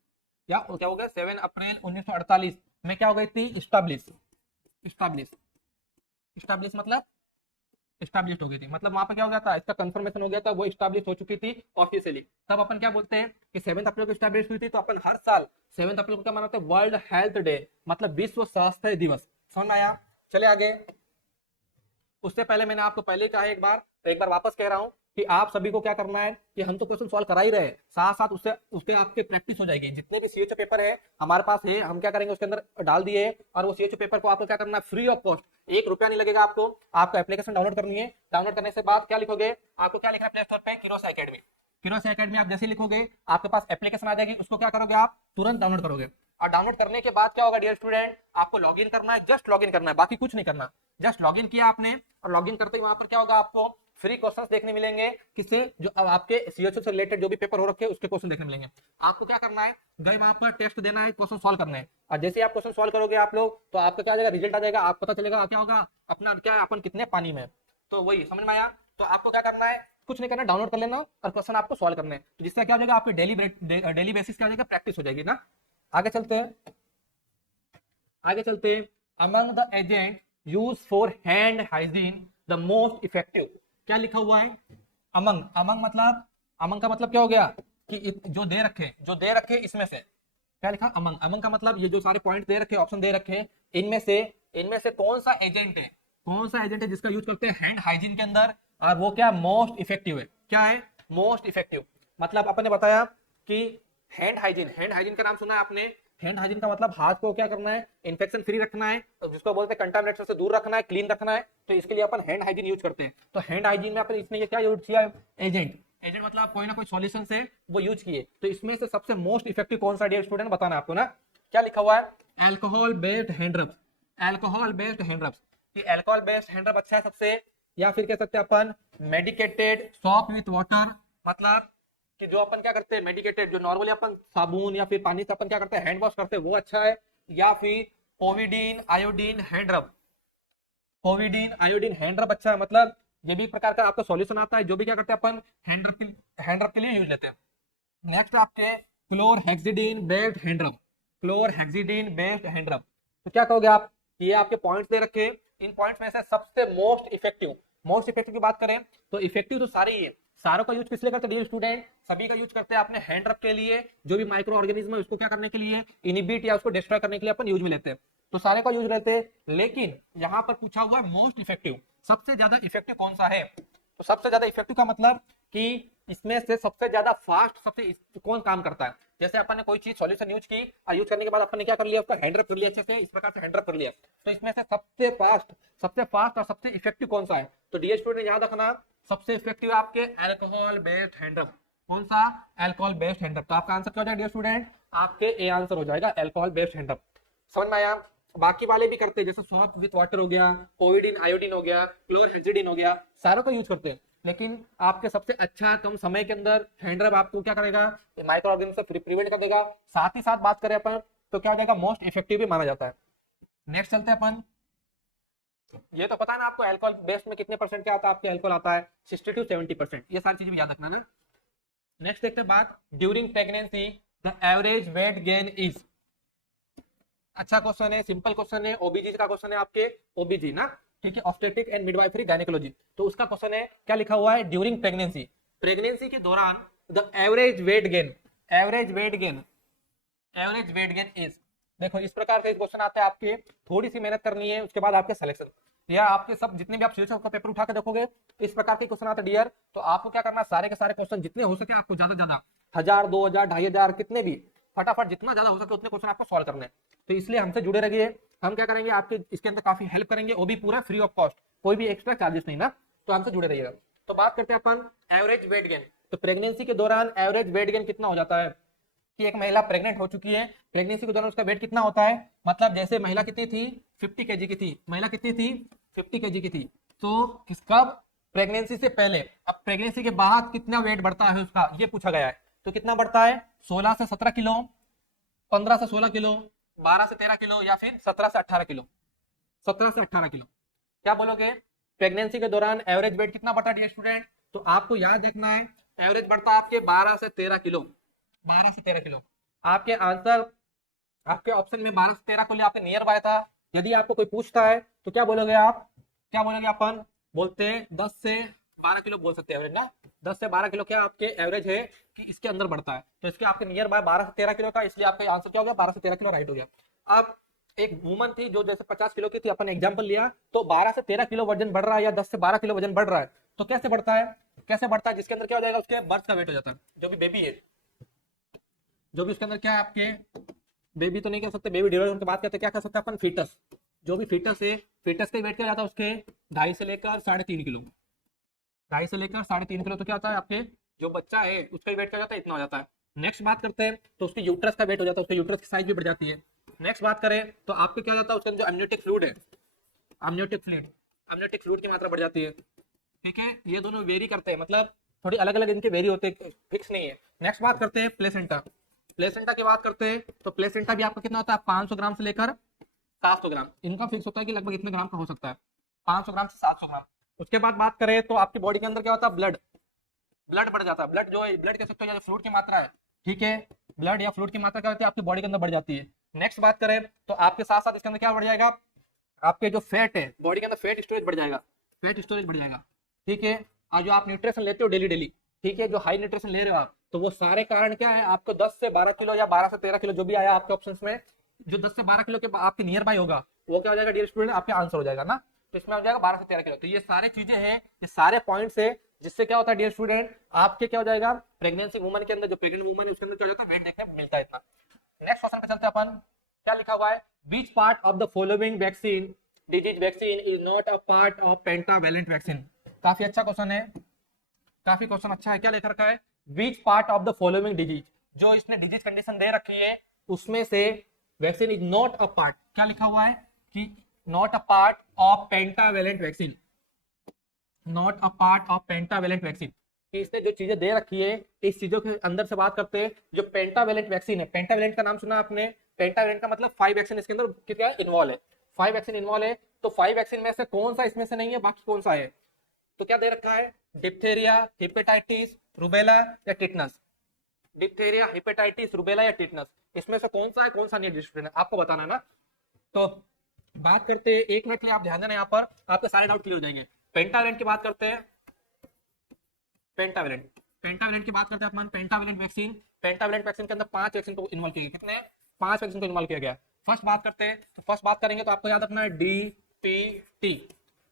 या क्या हो गया, 7 अप्रैल 1948 में क्या हो गई थी, इस्टेब्लिश, इस्टेब्लिश, इस्टेब्लिश मतलब इस्टेब्लिश हो गई थी। मतलब वहां पर क्या हो गया था, इसका कंफर्मेशन हो गया था, वो इस्टेब्लिश हो चुकी थी ऑफिशियली। तब अपन क्या बोलते हैं कि 7 अप्रैल को इस्टेब्लिश हुई थी, तो अपन हर साल 7 अप्रैल को क्या मनाते हैं, वर्ल्ड हेल्थ डे, मतलब विश्व स्वास्थ्य दिवस। समझ में आया। चले आगे। उससे पहले मैंने आपको पहले कहा एक बार, तो एक बार वापस कह रहा हूं कि आप सभी को क्या करना है कि हम तो क्वेश्चन सॉल्व करा ही रहे हैं, साथ साथ उससे उसके आपके प्रैक्टिस हो जाएगी। जितने भी सीएचओ पेपर है हमारे पास है, हम क्या करेंगे उसके अंदर डाल दिए, और वो सीएचओ पेपर को आपको क्या करना है, फ्री ऑफ कॉस्ट, 1 रुपया नहीं लगेगा आपको। आपको एप्लीकेशन डाउनलोड करनी है, डाउनलोड करने से बाद क्या लिखोगे, आपको क्या लिखना है प्ले स्टोर पे, किरोस एकेडमी। किरोस एकेडमी आप जैसे लिखोगे आपके पास एप्लीकेशन आ जाएगी, उसको क्या करोगे आप तुरंत डाउनलोड करोगे। और डाउनलोड करने के बाद क्या होगा डियर स्टूडेंट, आपको लॉगिन करना है, जस्ट लॉगिन करना है, बाकी कुछ नहीं करना। जस्ट लॉगिन किया आपने, और लॉगिन करते ही वहां पर क्या होगा, आपको फ्री क्वेश्चंस देखने मिलेंगे, किससे, जो अब आपके सीएचओ से रिलेटेड जो भी पेपर हो रखे हैं उसके क्वेश्चन देखने मिलेंगे। आपको क्या करना है, गए वहां पर टेस्ट देना है, क्वेश्चन सॉल्व करना है, और जैसे आप क्वेश्चन सॉल्व करोगे आप लोग, तो आपका क्या आ जाएगा, रिजल्ट आ जाएगा, आपको पता चलेगा क्या होगा, अपना क्या अपन कितने पानी में। तो वही समझ में आया। तो आपको क्या करना है, कुछ नहीं करना, डाउनलोड कर लेना और क्वेश्चन आपको सॉल्व करने हैं, तो जिससे क्या हो जाएगा, आपकी डेली बेसिस क्या हो जाएगा, प्रैक्टिस हो जाएगी ना। आगे चलते हैं, आगे चलते हैं। Among the agent use for hand hygiene the most effective, क्या लिखा हुआ है, अमंग। अमंग मतलब, अमंग का मतलब क्या हो गया कि जो दे रखे इसमें से क्या लिखा, अमंग। अमंग का मतलब ये जो सारे पॉइंट दे रखे, ऑप्शन दे रखे, इनमें से कौन सा एजेंट है, कौन सा एजेंट है जिसका यूज करते हैं हैंड हाइजीन के अंदर, और वो क्या मोस्ट इफेक्टिव है। क्या है मोस्ट इफेक्टिव, मतलब अपन ने बताया कि हैंड हाइजीन, हैंड हाइजीन का नाम सुना है आपने। हैंड हाइजीन का मतलब हाथ को क्या करना है, इन्फेक्शन फ्री रखना है, तो जिसको बोलते हैं कंटामिनेशन से दूर रखना है, क्लीन रखना है, तो इसके लिए अपन हैंड हाइजीन यूज करते हैं। तो हैंड हाइजीन में अपन इसने ये क्या यूज किया, एजेंट। एजेंट मतलब कोई ना कोई सॉल्यूशन से वो यूज किए, तो इसमें से सबसे मोस्ट इफेक्टिव कौन सा डियर स्टूडेंट बताना आपको ना। क्या लिखा हुआ है, alcohol based hand rubs. Alcohol based hand rubs, कि अल्कोहल बेस्ड हैंड रब अच्छा है सबसे, या फिर कह सकते हैं अपन मेडिकेटेड सॉप विथ वाटर, मतलब कि जो अपन क्या करते हैं मेडिकेटेड, जो नॉर्मली अपन साबुन या फिर पानी से अपन क्या करते हैं हैंड वॉश करते हैं, वो अच्छा है, या फिर पोविडीन आयोडीन हैंड रब। पोविडीन आयोडीन हैंड रब अच्छा है, मतलब ये भी एक प्रकार का आपका सॉल्यूशन आता है, जो भी क्या करते हैं अपन हैंड रब के लिए यूज लेते हैं। नेक्स्ट आपके क्लोरहेक्सिडिन बेस्ड हैंड रब, क्लोरहेक्सिडिन बेस्ड हैंड रब। तो क्या कहोगे आप, ये आपके पॉइंट्स दे रखे, इन पॉइंट्स में से सबसे मोस्ट इफेक्टिव की बात करें तो इफेक्टिव तो सारे ही है, सारों का यूज किस लिए करते हैं डियर स्टूडेंट, सभी का यूज करते हैं अपने हैंड रब के लिए, जो भी माइक्रो ऑर्गेनिज्म है उसको क्या करने के लिए, इनिबिट या उसको डिस्ट्रॉय करने के लिए अपन यूज में लेते हैं, तो सारे का यूज रहते हैं। लेकिन यहाँ पर पूछा हुआ है मोस्ट इफेक्टिव, सबसे ज्यादा इफेक्टिव कौन सा है, तो सबसे ज्यादा इफेक्टिव का मतलब कि इसमें से सबसे ज्यादा फास्ट सबसे कौन काम करता है। जैसे अपन ने कोई चीज सॉल्यूशन यूज की, और यूज करने के बाद अपन ने क्या कर लिया, उसका हैंड रब कर लिया अच्छे से, इस प्रकार से हैंड रब कर लिया, तो इसमें से सबसे फास्ट और सबसे इफेक्टिव कौन सा है, तो डियर स्टूडेंट याद रखना, सबसे इफेक्टिव आपके अल्कोहल बेस्ड हैंड रब। कौन सा, अल्कोहल बेस्ड हैंड रब। तो आपका आंसर क्या हो जाएगा डियर स्टूडेंट, आपके ए आंसर हो जाएगा अल्कोहल बेस्ड हैंड रब। समझ में आया। बाकी वाले भी करते हैं, जैसे सॉप विथ वाटर हो गया, पोविडीन आयोडीन हो गया, क्लोरहेक्सिडिन हो गया, सारों का यूज करते हैं, लेकिन आपके सबसे अच्छा कम समय के अंदर हैंड रब आपको क्या करेगा, माइक्रो ऑर्गेनिज्म से प्रिवेंट कर देगा, साथ ही साथ बात करें अपन तो क्या हो जाएगा, मोस्ट इफेक्टिव भी माना जाता है। नेक्स्ट चलते हैं अपन, ये तो पता है ना आपको अल्कोहल बेस्ड में कितने परसेंट क्या आता है, आपके अल्कोहल आता है 60 to 70%, ये सारी चीजें भी याद रखना ना। नेक्स्ट देखते हैं बात, during pregnancy the average weight gain is, अच्छा क्वेश्चन है, सिंपल क्वेश्चन है, ओबीजी का क्वेश्चन है, आपके ओबीजी ना, ठीक है, ऑब्स्टेट्रिक एंड मिडवाइफरी गायनेकोलॉजी, तो उसका क्वेश्चन है, क्या लिखा हुआ है, ड्यूरिंग प्रेगनेंसी, प्रेगनेंसी के दौरान the average weight gain, average weight gain, average weight gain is, देखो इस प्रकार से क्वेश्चन आता है, आपके थोड़ी सी मेहनत करनी है, उसके बाद आपके सिलेक्शन, या आपके सब जितने भी आप सीएचओ का पेपर उठा के देखोगे इस प्रकार के क्वेश्चन आते हैं डियर, तो आपको क्या करना है, सारे के सारे क्वेश्चन जितने हो सके आपको ज्यादा ज्यादा 1000 2000 2500 कितने भी फटाफट जितना ज्यादा हो सके उतने क्वेश्चन आपको सॉल्व करने हैं। तो इसलिए हमसे जुड़े रहिए, हम क्या करेंगे आपके इसके अंदर काफी हेल्प करेंगे, वो भी पूरा फ्री ऑफ कॉस्ट, कोई भी एक्स्ट्रा चार्जेस नहीं ना, तो हमसे जुड़े रहिएगा। तो बात करते हैं अपन एवरेज वेट गेन, तो प्रेगनेंसी के दौरान एवरेज वेट गेन कितना हो जाता है, कि एक महिला प्रेग्नेंट हो चुकी है, प्रेगनेंसी के दौरान उसका वेट कितना होता है, मतलब जैसे महिला कितनी थी 50 केजी की थी, महिला कितनी थी 50 केजी की थी, तो किसका प्रेगनेंसी से पहले, अब प्रेगनेंसी के बाद कितना वेट बढ़ता है उसका ये पूछा गया है, तो कितना बढ़ता है 16 से 17 किलो, 15 से 16 किलो, 12 से 13 किलो, या फिर 17 से 18 किलो, 17 से 18 किलो, क्या बोलोगे, प्रेगनेंसी के दौरान एवरेज वेट कितना बढ़ता है डियर स्टूडेंट, तो आपको याद रखना है एवरेज बढ़ता है आपके 12 से 13 किलो, 12 से 13 किलो, आपके आंसर आपके ऑप्शन में 12 से 13 को ले आपके नियर बाय था। यदि आपको कोई पूछता है तो क्या बोलोगे आप, क्या बोलोगे, अपन बोलते हैं 10 से 12 किलो बोल सकते हैं एवरेज ना, 10 से 12 किलो क्या आपके एवरेज है कि इसके अंदर बढ़ता है, तो इसके आपके नियर बाय 12 से 13 किलो का, इसलिए आपका आंसर क्या हो गया 12 से 13 किलो राइट हो गया। अब एक वुमन थी जो जैसे 50 किलो की थी, अपन एग्जांपल लिया, तो 12 से 13 किलो वजन बढ़ रहा है या 10 से 12 किलो वजन बढ़ रहा है, तो कैसे बढ़ता है, कैसे बढ़ता है, जिसके अंदर क्या हो जाएगा, उसके बर्थ का वेट हो जाता है, जो भी बेबी है, जो भी उसके अंदर क्या है आपके, बेबी तो नहीं कह सकते, बेबी डेवलपमेंट की बात करते हैं, क्या कह सकते हैं अपन, फीटस, जो भी फीटस है, फीटस का वेट क्या जाता है उसके 2.5 से लेकर 3.5 किलो, 2.5 से लेकर 3.5 किलो, तो क्या होता है आपके जो बच्चा है उसका वेट क्या जाता है, इतना हो जाता है। नेक्स्ट बात करते हैं तो उसकी यूट्रस का वेट हो जाता है, उसके यूट्रस की साइज भी बढ़ जाती है। नेक्स्ट बात करें तो आपके क्या हो जाता है, उसके अंदर जो एमनियोटिक फ्लूइड है, एमनियोटिक फ्लूइड की मात्रा बढ़ जाती है। ठीक है, ये दोनों वेरी करते हैं, मतलब थोड़ी अलग अलग इनके वेरी होते हैं, फिक्स नहीं है। नेक्स्ट बात करते हैं प्लेसेंटा, प्लेसेंटा की बात करते हैं तो प्लेसेंटा भी आपका कितना होता है, 500 ग्राम से लेकर 700 ग्राम, इनका फिक्स होता है कि लगभग इतने ग्राम का हो सकता है, 500 ग्राम से 700 ग्राम। उसके बाद बात करें तो आपकी बॉडी के अंदर क्या होता है, ब्लड, ब्लड बढ़ जाता है, ब्लड जो है, ब्लड कह सकते हो या फ्लूइड की मात्रा है, ठीक है, ब्लड या फ्लूइड की मात्रा क्या होती है आपकी बॉडी के अंदर बढ़ जाती है। नेक्स्ट बात करें तो आपके साथ साथ इसके अंदर क्या बढ़ जाएगा, आपके जो फैट है बॉडी के अंदर, फैट स्टोरेज बढ़ जाएगा, फैट स्टोरेज बढ़ जाएगा, ठीक है। और जो आप न्यूट्रिशन लेते हो डेली डेली, ठीक है, जो हाई न्यूट्रिशन ले रहे हो आप, तो वो सारे कारण क्या है, आपको 10 से 12 किलो या 12 से 13 किलो जो भी आया आपके ऑप्शंस में, जो 10 से 12 किलो के आपके नियर बाय होगा, वो क्या हो जाएगा डियर स्टूडेंट, आपके आंसर हो जाएगा ना, तो इसमें हो जाएगा 12 से 13 किलो। तो ये सारी चीजें हैं, ये सारे पॉइंट्स है, जिससे क्या होता है डियर स्टूडेंट, आपके क्या हो जाएगा, प्रेगनेंसी वुमन के अंदर, जो प्रेग्नेंट वुमन है उसके अंदर क्या हो जाता है, वेट देखने को मिलता है इतना। नेक्स्ट क्वेश्चन पे चलते हैं अपन, क्या लिखा हुआ है, which part of the following vaccine disease vaccine is not a part of pentavalent vaccine. काफी अच्छा क्वेश्चन है, काफी क्वेश्चन अच्छा है। क्या लिख रखा है, which part of the following disease, जो इसने डिजीज कंडीशन दे रखी है उसमें से vaccine is not a part, क्या लिखा हुआ है कि not a part of pentavalent vaccine, not a part of pentavalent vaccine, कि इसने जो चीजें दे रखी है इस चीजों के अंदर से बात करते हैं। जो पेंटावेलेंट वैक्सीन है, पेंटावेलेंट का नाम सुना आपने, पेंटावेलेंट का मतलब 5 वैक्सीन इसके अंदर कितना इन्वॉल्व है, 5 वैक्सीन इन्वॉल्व है, तो 5 वैक्सीन में से कौन सा इसमें से नहीं है, बाकी कौन सा है, तो क्या दे रखा है, डिप्थेरिया, हेपेटाइटिस, रूबेला या टिटनस, डिप्थेरिया, हेपेटाइटिस, रूबेला या टिटनस, इसमें से कौन सा है कौन सा नहीं, स्टूडेंट आपको बताना है ना। तो बात करते हैं, 1 मिनट के लिए आप ध्यान देना, यहाँ पर आपके सारे डाउट क्लियर हो जाएंगे। पेंटावेलेंट की बात करते हैं, पेंटावेलेंट, पेंटावेलेंट की बात करते हैं अपन, पेंटावेलेंट वैक्सीन, पेंटावेलेंट वैक्सीन के अंदर 5 वैक्सीन को इन्वॉल्व किया गया, कितने, 5 वैक्सीन को इन्वॉल्व किया गया। फर्स्ट बात करते हैं तो फर्स्ट बात करेंगे तो आपको याद रखना है DPT,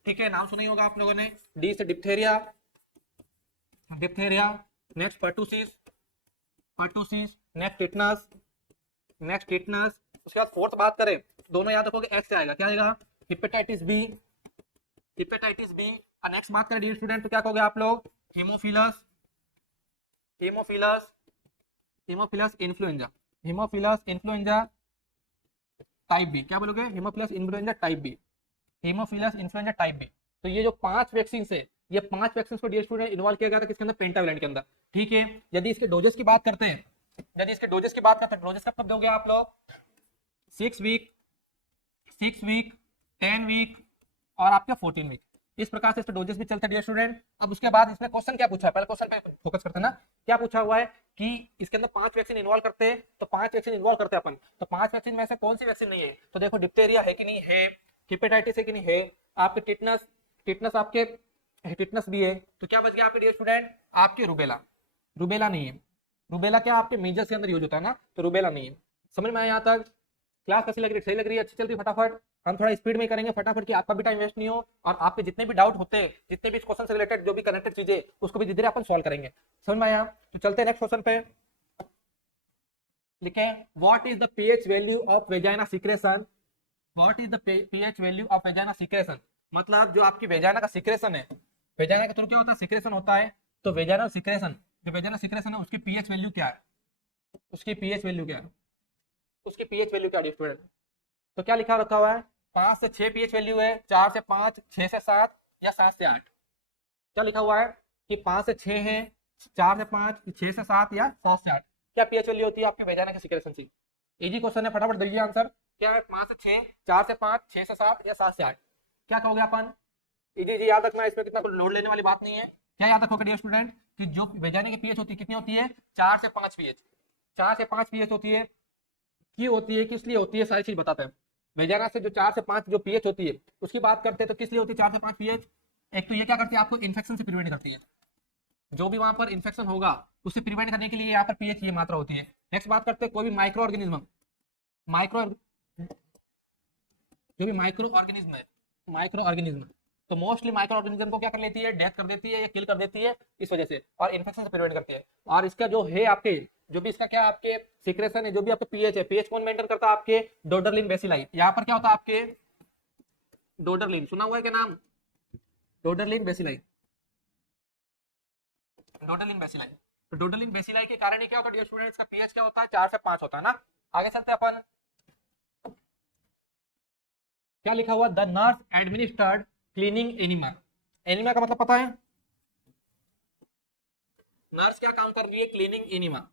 ठीक है, नाम सुना ही होगा आप लोगों ने, डी से diphtheria, diphtheria, next pertussis, pertussis, next tetanus, next tetanus. उसके बाद फोर्थ बात करें, दोनों याद रखोगे, एक्स से आएगा, क्या आएगा, हेपेटाइटिस बी, हेपेटाइटिस बी। और नेक्स्ट बात करें डियर स्टूडेंट तो क्या कहोगे आप लोग, haemophilus, haemophilus, haemophilus influenza, haemophilus influenza type B, क्या बोलोगे, haemophilus influenza type B, haemophilus influenza type B. तो ये जो 5 वैक्सीन है, ये 5 वैक्सीन को डियर स्टूडेंट इन्वॉल्व किया गया था किसके अंदर, पेंटावेलेंट के अंदर, ठीक है। यदि इसके डोजेस की बात करते हैं, यदि इसके डोजेस की बात करते हैं, डोजेस कब दोगे आप लोग, 6 वीक, 6 वीक, 10 वीक और आपका 14 वीक, इस प्रकार से इसके डोजेस भी चलते हैं डियर स्टूडेंट। अब उसके बाद इसमें क्वेश्चन क्या पूछा है, पहले क्वेश्चन पे फोकस करते हैं ना, क्या पूछा हुआ है कि इसके अंदर 5 वैक्सीन इन्वॉल्व करते हैं, तो 5 वैक्सीन इन्वॉल्व करते हैं अपन, तो 5 वैक्सीन में से कौन सी वैक्सीन नहीं है, तो देखो डिप्थेरिया है कि नहीं है, हेपेटाइटिस है कि नहीं है, आपके टिटनस, टिटनस आपके टिटनस भी है, तो क्या बच गया आपके डियर स्टूडेंट, आपके रूबेला, रूबेला नहीं है, रूबेला क्या आपके मेजर्स के अंदर यूज होता है ना, तो रूबेला नहीं है। समझ में आया यहाँ तक, क्लास कैसी लग रही है, सही लग रही है, अच्छी चल रही है, फटाफट हम थोड़ा स्पीड में करेंगे फटाफट कि आपका भी टाइम वेस्ट नहीं हो, और आपके जितने भी डाउट होते हैं, जितने भी इस क्वेश्चन से रिलेटेड जो भी कनेक्टेड चीजें, उसको भी धीरे धीरे अपन सॉल्व करेंगे। समझ में आया, तो चलते हैं नेक्स्ट क्वेश्चन पे, लिखें what is the pH value of vagina secretion, what is the pH value of vagina secretion, मतलब जो आपकी वेजाइना का सिक्रेशन है, वेजाइना के थ्रू क्या होता है, सिक्रेशन होता है, तो वेजाइनल सिक्रेशन, जो वेजाइनल सिक्रेशन है उसकी पीएच वैल्यू क्या है, उसकी पीएच वैल्यू क्या है, उसकी पीएच वैल्यू क्या है स्टूडेंट, तो क्या लिखा रखा हुआ है, 5 से 6 पीएच वैल्यू है, 4 से 5, 6 से 7 या 7 से 8, क्या लिखा हुआ है कि 5 से 6 है, 4 से 5, 6 से 7 या 7 से 8, क्या पीएच वैल्यू होती है आपकी वेजाइना की सिक्रेशन की। इजी क्वेश्चन है, फटाफट दीजिए आंसर, क्या है, 5 से 6, 4 से 5, 6 से 7 या 7 से 8, क्या कहोगे अपन, इजी जी याद रखना, इसमें कितना लोड लेने वाली बात नहीं है। क्या याद रखोगे डियर स्टूडेंट कि जो वेजाइना की पीएच होती है कितनी होती है, 4 से 5 पीएच, 4 से 5 पीएच होती है, की होती है, किस लिए होती है, सारी चीज बताते हैं। वेजाइना से जो 4 से 5 जो पीएच होती है उसकी बात करते हैं, तो किस लिए होती है 4 से 5 पीएच, एक तो ये क्या करती है, आपको इन्फेक्शन से प्रिवेंट करती है, जो भी वहां पर इन्फेक्शन होगा उससे प्रिवेंट करने के लिए यहाँ पर पीएच ये मात्रा होती है। नेक्स्ट बात करते हैं कोई भी माइक्रो ऑर्गेनिज्म, माइक्रो, जो भी माइक्रो ऑर्गेनिज्म है, माइक्रो ऑर्गेनिज्म, तो मोस्टली माइक्रो ऑर्गेनिज्म को क्या कर लेती है, डेथ कर देती है या किल कर देती है इस वजह से, और इन्फेक्शन से प्रिवेंट करती है। और इसका जो है आपके जो भी इसका क्या आपके सीक्रेशन है, जो भी आपके पीएच है, पीएच कौन मेंटेन करता है, आपके डोडरलिन बेसिलाई। यहाँ पर क्या होता है आपके डोडरलिन, सुना हुआ है क्या नाम, डोडरलिन बेसिलाई, डोडरलिन बेसिलाई। तो डोडरलिन बेसिलाई के कारण क्या होता है डियर स्टूडेंट्स, का पीएच क्या होता है 4 से 5 होता है ना। आगे चलते हैं अपन, क्या लिखा हुआ, the nurse administered cleaning enema. Enema का मतलब पता है, नर्स क्या काम कर रही है, क्लीनिंग एनिमा।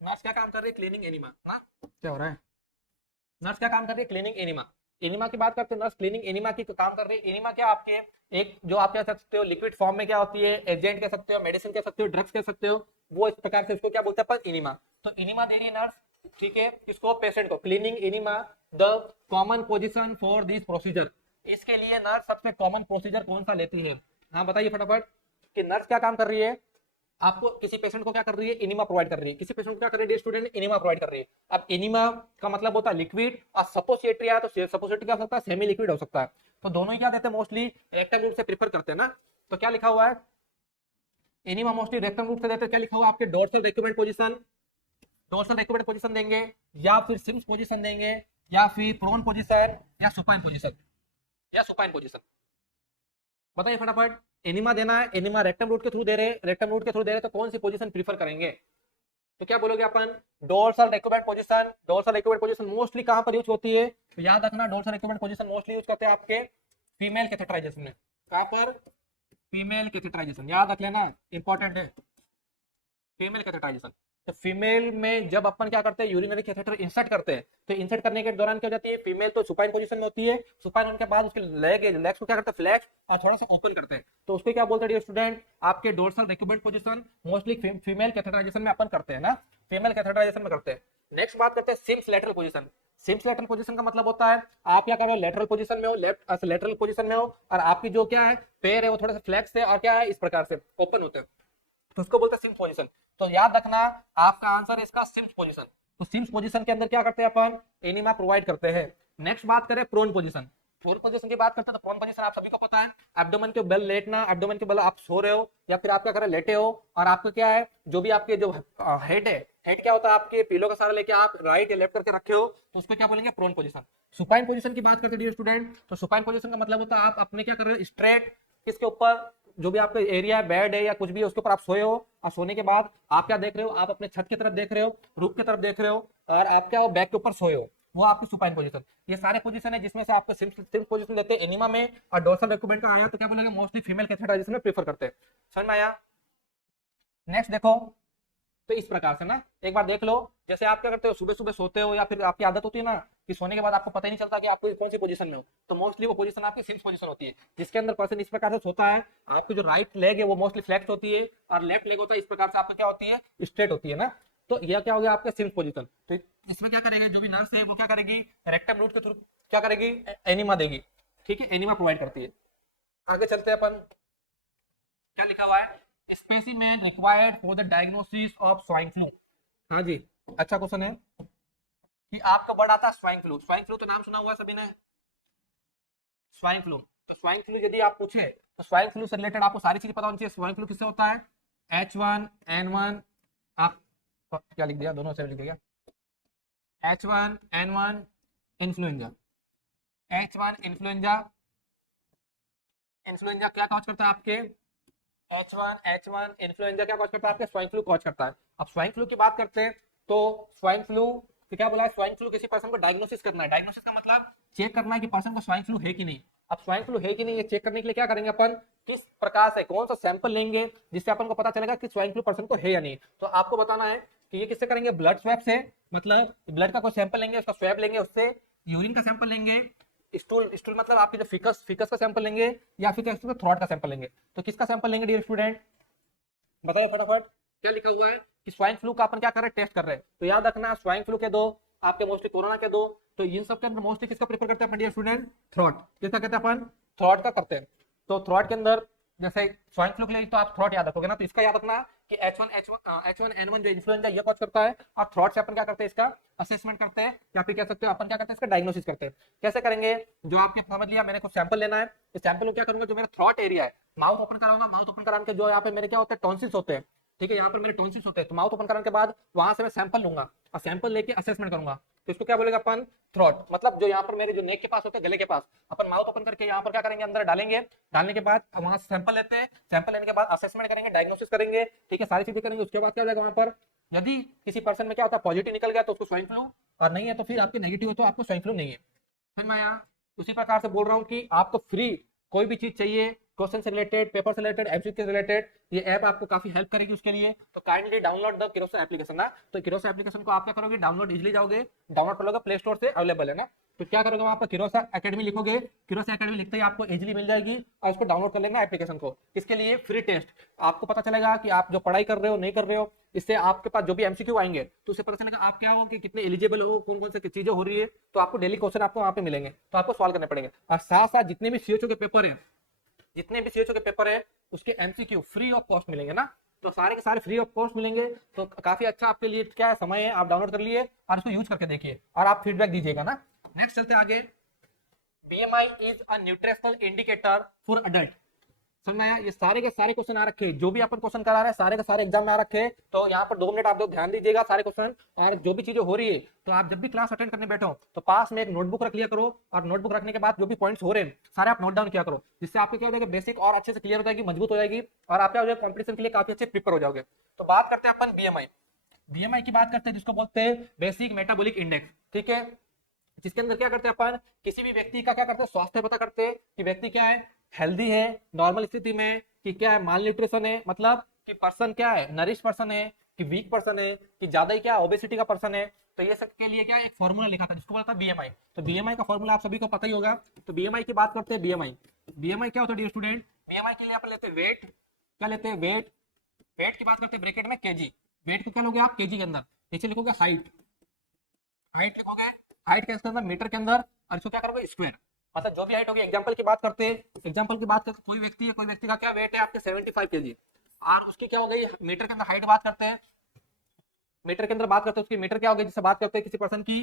नर्स क्या काम कर रही है, क्लीनिंग एनिमा ना, क्या हो रहा है, नर्स क्या काम कर रही है, क्लीनिंग एनिमा। एनिमा की बात करते हैं, नर्स क्लीनिंग एनिमा की काम कर रही है। एनिमा क्या आपके एक जो आप कह सकते हो लिक्विड फॉर्म में क्या होती है, एजेंट कह सकते हो, मेडिसिन कह सकते हो, ड्रग्स कह सकते हो, वो इस प्रकार से इसको क्या बोलते हैं अपन, एनिमा। तो एनिमा दे रही है नर्स, ठीक है, इसको पेशेंट को, cleaning enema the common position for this procedure. इसके लिए नर्स सबसे कॉमन प्रोसीजर कौन सा लेती है, हाँ बताइए फटाफट, कि नर्स क्या काम कर रही है, आपको किसी पेशेंट को क्या कर रही है, एनिमा प्रोवाइड कर रही है। किसी पेशेंट को क्या कर रही है स्टूडेंट, एनिमा प्रोवाइड कर रही है। अब एनिमा का मतलब होता है लिक्विड, और सपोसिटरी है तो सपोसिटरी क्या हो सकता है, सेमी लिक्विड हो सकता है। तो दोनों ही क्या देते हैं, मोस्टली रेक्टम रूट से प्रीफर करते हैं ना। तो क्या लिखा हुआ है, एनिमा मोस्टली रेक्टम रूट से देते हैं। क्या लिखा हुआ है आपके, dorsal recumbent position, dorsal recumbent position देंगे, या फिर सिम्स पोजीशन देंगे, या फिर प्रोन पोजीशन, या सुपाइन पोजीशन, या सुपाइन पोजीशन। बताइए फटाफट, एनिमा देना है, एनिमा रेक्टम रूट के थ्रू दे रहे, रेक्टम रूट के थ्रू दे रहे तो कौन सी पोजीशन प्रीफर करेंगे, तो क्या बोलोगे अपन, dorsal recumbent position. Dorsal recumbent position mostly कहां पर यूज होती है, तो याद रखना dorsal recumbent position mostly use करते हैं आपके फीमेल कैथेटराइजेशन में। कहां पर, फीमेल कैथेटराइजेशन, याद रख लेना, इंपॉर्टेंट है, फीमेल कैथेटराइजेशन। तो फीमेल में जब अपन क्या करते हैं, यूरिनरी कैथेटर इंसर्ट करते हैं, तो इंसर्ट करने के दौरान क्या हो जाती है, फीमेल तो सुपाइन पोजीशन में होती है, सुपाइन होने के बाद उसके लेग्स को क्या करते हैं, फ्लैक्स और थोड़ा सा ओपन करते हैं, तो उसको क्या बोलते हैं स्टूडेंट, आपके dorsal recumbent position mostly female catheterization में अपन करते हैं ना, फीमेल कैथेटराइजेशन में करते हैं। नेक्स्ट बात करते हैं Sims lateral position. Sims lateral position का मतलब होता है आप क्या कर रहे हो, लेटरल पोजीशन में हो, लेफ्ट लेटरल पोजीशन में हो, और आपकी जो क्या है पैर है वो थोड़ा सा फ्लैक्स है और क्या है इस प्रकार से ओपन होते हैं, तो उसको बोलते हैं सिम्स पोजीशन। तो याद रखना आपका आंसर इसका सिम्स पोजीशन। तो सिम्स पोजीशन के अंदर क्या करते हैं अपन, एनिमा प्रोवाइड करते हैं। नेक्स्ट बात करें प्रोन पोजीशन। प्रोन पोजीशन की बात करते हैं तो प्रोन पोजीशन आप सभी को पता है, एब्डोमेन के बल लेटना, एब्डोमेन के बल आप सो रहे हो या फिर आप क्या कर रहे हो, लेटे हो, और आपको क्या है जो भी आपके जो हेड है, हेड क्या होता है आपके पिलो का सहारा लेके आप राइट या लेफ्ट करके रखे हो, तो उसको क्या बोलेंगे, प्रोन पोजीशन। सुपाइन पोजीशन की बात करते हैं डियर स्टूडेंट, तो सुपाइन पोजीशन का मतलब होता है आप अपने क्या कर रहे हो, स्ट्रेट किसके ऊपर, जो भी आपका एरिया है, बेड है या कुछ भी है, उसके ऊपर आप सोए हो, और सोने के बाद आप क्या देख रहे हो, आप अपने छत की तरफ देख रहे हो, रूफ की तरफ देख रहे हो, और आप क्या हो, बैक के ऊपर सोए हो, वो आपकी सुपाइन पोजीशन। ये सारे पोजीशन है जिसमें से आपको सिम्स पोजीशन देते हैं एनिमा में, और डोर्सल रिक्यूमेंट का आया तो क्या बोलेंगे, मोस्टली फीमेल कैथेटराइजेशन में प्रेफर करते हैं। समझ में आया। नेक्स्ट देखो, तो इस प्रकार से ना एक बार देख लो, जैसे आप क्या करते हो, सुबह सुबह सोते हो या फिर आपकी आदत होती है ना कि सोने के बाद आपको पता ही नहीं चलता कि आप कौन सी पोजीशन में हो, तो मोस्टली वो पोजीशन आपकी सिम्स पोजीशन होती है, जिसके अंदर पर्सन इस प्रकार से सोता है, आपकी जो राइट लेग है वो मोस्टली फ्लेक्स होती है, और लेफ्ट लेग होता है इस प्रकार से आपका क्या होती है, स्ट्रेट होती है ना। तो यह क्या हो गया आपका सिम्स पोजीशन। तो इसमें क्या करेगा, जो भी नर्स है वो क्या करेगी, रेक्टम रूट के थ्रू क्या करेगी, एनिमा देगी, ठीक है, एनिमा प्रोवाइड करती है। आगे चलते हैं अपन, क्या लिखा हुआ है, specimen required for the diagnosis of swine flu. हाँ जी, अच्छा क्वेश्चन है कि आपका वर्ड आता है स्वाइन फ्लू। स्वाइन फ्लू तो नाम सुना हुआ है सभी ने, स्वाइन फ्लू। तो स्वाइन फ्लू यदि आप पूछे तो स्वाइन फ्लू से रिलेटेड आपको सारी चीजें पता होनी चाहिए। स्वाइन फ्लू किससे होता है, H1N1, आप क्या लिख दिया, दोनों से लिख दिया, H1N1 influenza, H1 influenza, influenza क्या कॉज करता है आपके, H1 इन्फ्लुएंजा क्या कॉज करता है आपके, स्वाइन फ्लू कॉज करता है। अब स्वाइन फ्लू की बात करते हैं तो स्वाइन फ्लू तो क्या बोला है, स्वाइन फ्लू किसी पर्सन को डायग्नोसिस करना है। डायग्नोसिस का मतलब चेक करना है कि पर्सन को स्वाइन फ्लू है कि नहीं। अब स्वाइन फ्लू है कि नहीं ये चेक करने के लिए क्या करेंगे अपन, किस प्रकार से कौन सा सैंपल लेंगे जिससे अपन को पता चलेगा कि स्वाइन फ्लू पर्सन को है या नहीं। तो आपको बताना है कि ये किससे करेंगे, ब्लड स्वैब से, मतलब ब्लड का कोई सैंपल लेंगे, उसका स्वैब लेंगे, उससे यूरिन का सैंपल लेंगे, स्टूल, स्टूल मतलब आपके जो फिकस का सैंपल लेंगे, या फिर थ्रोट का सैंपल लेंगे। तो किसका सैंपल लेंगे डियर स्टूडेंट, बताओ फटाफट। क्या लिखा हुआ है कि स्वाइन फ्लू का अपन क्या कर रहे हैं, टेस्ट कर रहे हैं। तो याद रखना स्वाइन फ्लू के दो, आपके मोस्टली कोरोना के दो, तो इन सब के अंदर मोस्टली किसका प्रेफर करते हैं अपन डियर स्टूडेंट, थ्रोट। किसका कहते हैं अपन, थ्रोट का करते हैं। तो थ्रोट के अंदर जैसे स्वाइन फ्लू के लिए तो आप थ्रोट याद रखोगे ना, तो इसका याद रखना कि H1N1 जो इन्फ्लुएंजा ये कॉज करता है, और थ्रॉट से अपन क्या करते हैं, इसका असेसमेंट करते हैं, या फिर कह सकते हो अपन क्या करते हैं, इसका डायग्नोसिस करते हैं। कैसे करेंगे, जो आपने समझ लिया, मैंने कुछ सैंपल लेना है, इस सैंपल को क्या करूंगा, जो मेरा थ्रॉट एरिया है, माउथ ओपन कराऊंगा, माउथ ओपन कराने के जो यहाँ पे मेरे क्या होते हैं, टॉन्सिल्स होते हैं, ठीक है, यहाँ पर मेरे टॉन्सिल्स होते हैं, तो माउथ ओपन कराने के बाद वहां से मैं सैंपल लूंगा और सैंपल लेके असेसमेंट करूंगा, तो इसको क्या बोलेगा अपन, थ्रॉट। मतलब जो यहाँ पर मेरे जो नेक के पास होता है, गले के पास, अपन माउथ ओपन करके यहाँ पर क्या करेंगे, अंदर डालेंगे, डालने के बाद वहां से सैंपल लेते हैं, सैंपल लेने के बाद असेसमेंट करेंगे, डायग्नोसिस करेंगे, ठीक है, सारी चीजें करेंगे। उसके बाद क्या हो जाएगा, वहां पर यदि किसी पर्सन में क्या होता है, पॉजिटिव निकल गया तो उसको स्वाइन फ्लू, और नहीं है तो फिर आपके नेगेटिव हो तो आपको स्वाइन फ्लू नहीं है। फिर मैं यहाँ उसी प्रकार से बोल रहा हूँ कि आपको फ्री कोई भी चीज चाहिए, क्वेश्चन से रिलेटेड, पेपर से रिलेटेड, एमसीक्यू से रिलेटेड, ये ऐप आपको काफी हेल्प करेगी उसके लिए। तो काइंडली डाउनलोड द किरोसा एप्लीकेशन ना, तो किरोसा एप्लीकेशन को आप क्या करोगे, डाउनलोड इजीली जाओगे, डाउनलोड कर लोगे, प्ले स्टोर से अवेलेबल है ना, तो क्या करोगे, वहां पर किरोसा एकेडमी लिखोगे, किरोसा एकेडमी लिखते ही आपको इजीली मिल जाएगी, और उसको डाउनलोड कर लेना एप्लीकेशन को। इसके लिए फ्री टेस्ट, आपको पता चलेगा कि आप जो पढ़ाई कर रहे हो नहीं कर रहे हो, इससे आपके पास जो भी एमसीक्यू आएंगे तो उससे पता चलेगा आप क्या हो, कि कितने एलिजिबल हो, कौन कौन से चीजें हो रही है, तो आपको डेली क्वेश्चन आपको वहां पे मिलेंगे, तो आपको सॉल्व करने पड़ेंगे। और साथ साथ जितने भी सीएचओ के पेपर है, जितने भी सीएचओ के पेपर है उसके एमसीक्यू फ्री ऑफ कॉस्ट मिलेंगे ना, तो सारे के सारे फ्री ऑफ कॉस्ट मिलेंगे, तो काफी अच्छा आपके लिए क्या है, समय है, आप डाउनलोड कर लिए और उसको यूज करके देखिए और आप फीडबैक दीजिएगा ना। नेक्स्ट चलते आगे, BMI is a nutritional indicator for adult. समझ में आया, ये सारे के सारे क्वेश्चन आ रखे, जो भी अपन क्वेश्चन करा रहे हैं सारे के सारे एग्जाम में आ रखे, तो यहाँ पर 2 मिनट आप लोग ध्यान दीजिएगा सारे क्वेश्चन, और जो भी चीजें हो रही है, तो आप जब भी क्लास अटेंड करने बैठो तो पास में एक नोटबुक रख लिया करो, और नोटबुक रखने के बाद जो भी पॉइंट्स हो रहे हैं सारे आप नोट डाउन किया करो, जिससे आपको क्या हो जाएगा, बेसिक और अच्छे से क्लियर हो जाएगी, मजबूत हो जाएगी, और आप क्या हो जाएगा, कॉम्पिटिशन के लिए काफी अच्छे प्रिपेयर हो जाओगे। तो बात करते हैं अपन बीएमआई की बात करते हैं, जिसको बोलते हैं बेसिक मेटाबॉलिक इंडेक्स, ठीक है, जिसके अंदर क्या करते हैं अपन, किसी भी व्यक्ति का क्या करते हैं, स्वास्थ्य पता करते हैं कि व्यक्ति क्या है, हेल्दी है नॉर्मल स्थिति में, कि क्या है, माल न्यूट्रिशन है, मतलब कि पर्सन क्या है, नरिश पर्सन है, कि वीक पर्सन है, कि ज्यादा ही क्या ओबेसिटी का पर्सन है, तो ये सब के लिए क्या एक फॉर्मूला लिखा था जिसको बोलता है बीएमआई। तो बीएमआई का फॉर्मूला आप सभी को पता ही होगा, तो बीएमआई की बात करते हैं। बीएमआई क्या होता है डियर स्टूडेंट, बीएमआई के लिए अपन लेते हैं वेट, क्या लेते हैं, वेट, वेट की बात करते हैं ब्रैकेट में केजी, वेट को क्या लोगे आप, केजी के अंदर, नीचे लिखोगे हाइट, हाइट लिखोगे, हाइट के अंदर मीटर के अंदर, और इसको क्या करोगे, स्क्वायर, मतलब जो भी हाइट होगी। एग्जांपल की बात करते हैं, एग्जांपल की बात करते, कोई व्यक्ति है, कोई व्यक्ति का क्या वेट है आपके 75 केजी, और उसकी क्या हो गई मीटर के अंदर हाइट बात करते हैं, मीटर के अंदर बात करते हैं उसकी मीटर क्या हो गई, जिससे बात करते हैं किसी पर्सन की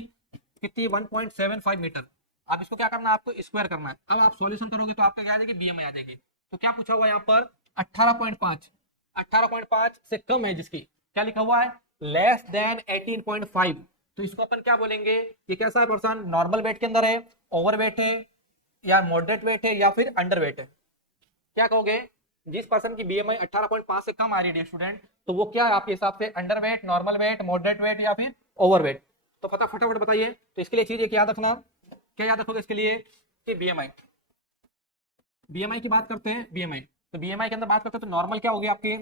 कितनी 1.75 मीटर। अब इसको क्या करना है, आपको स्क्वायर करना है। अब आप सॉल्यूशन करोगे तो आपको क्या आ जाएगी, बीएमआई आ जाएगी। तो क्या पूछा हुआ है यहाँ पर, 18.5, 18.5 से कम है जिसकी, क्या लिखा हुआ है, लेस देन 18.5, तो इसको अपन क्या बोलेंगे, ये कैसा है पर्सन, नॉर्मल वेट के अंदर है, ओवर वेट है, या मॉडरेट वेट है, या फिर अंडर वेट है। क्या कहोगे, जिस पर्सन की बीएमआई 18.5 से कम आ रही है स्टूडेंट, तो वो क्या है आपके हिसाब से, under weight, normal weight, moderate weight, या फिर ओवर वेट। तो फटाफट बताइए। तो इसके लिए चीज एक याद रखना, क्या याद रखोगे इसके लिए, कि बीएमआई, बीएमआई की बात करते हैं, बीएमआई, तो बीएमआई के अंदर बात करते हैं, तो नॉर्मल क्या होगी आपकी,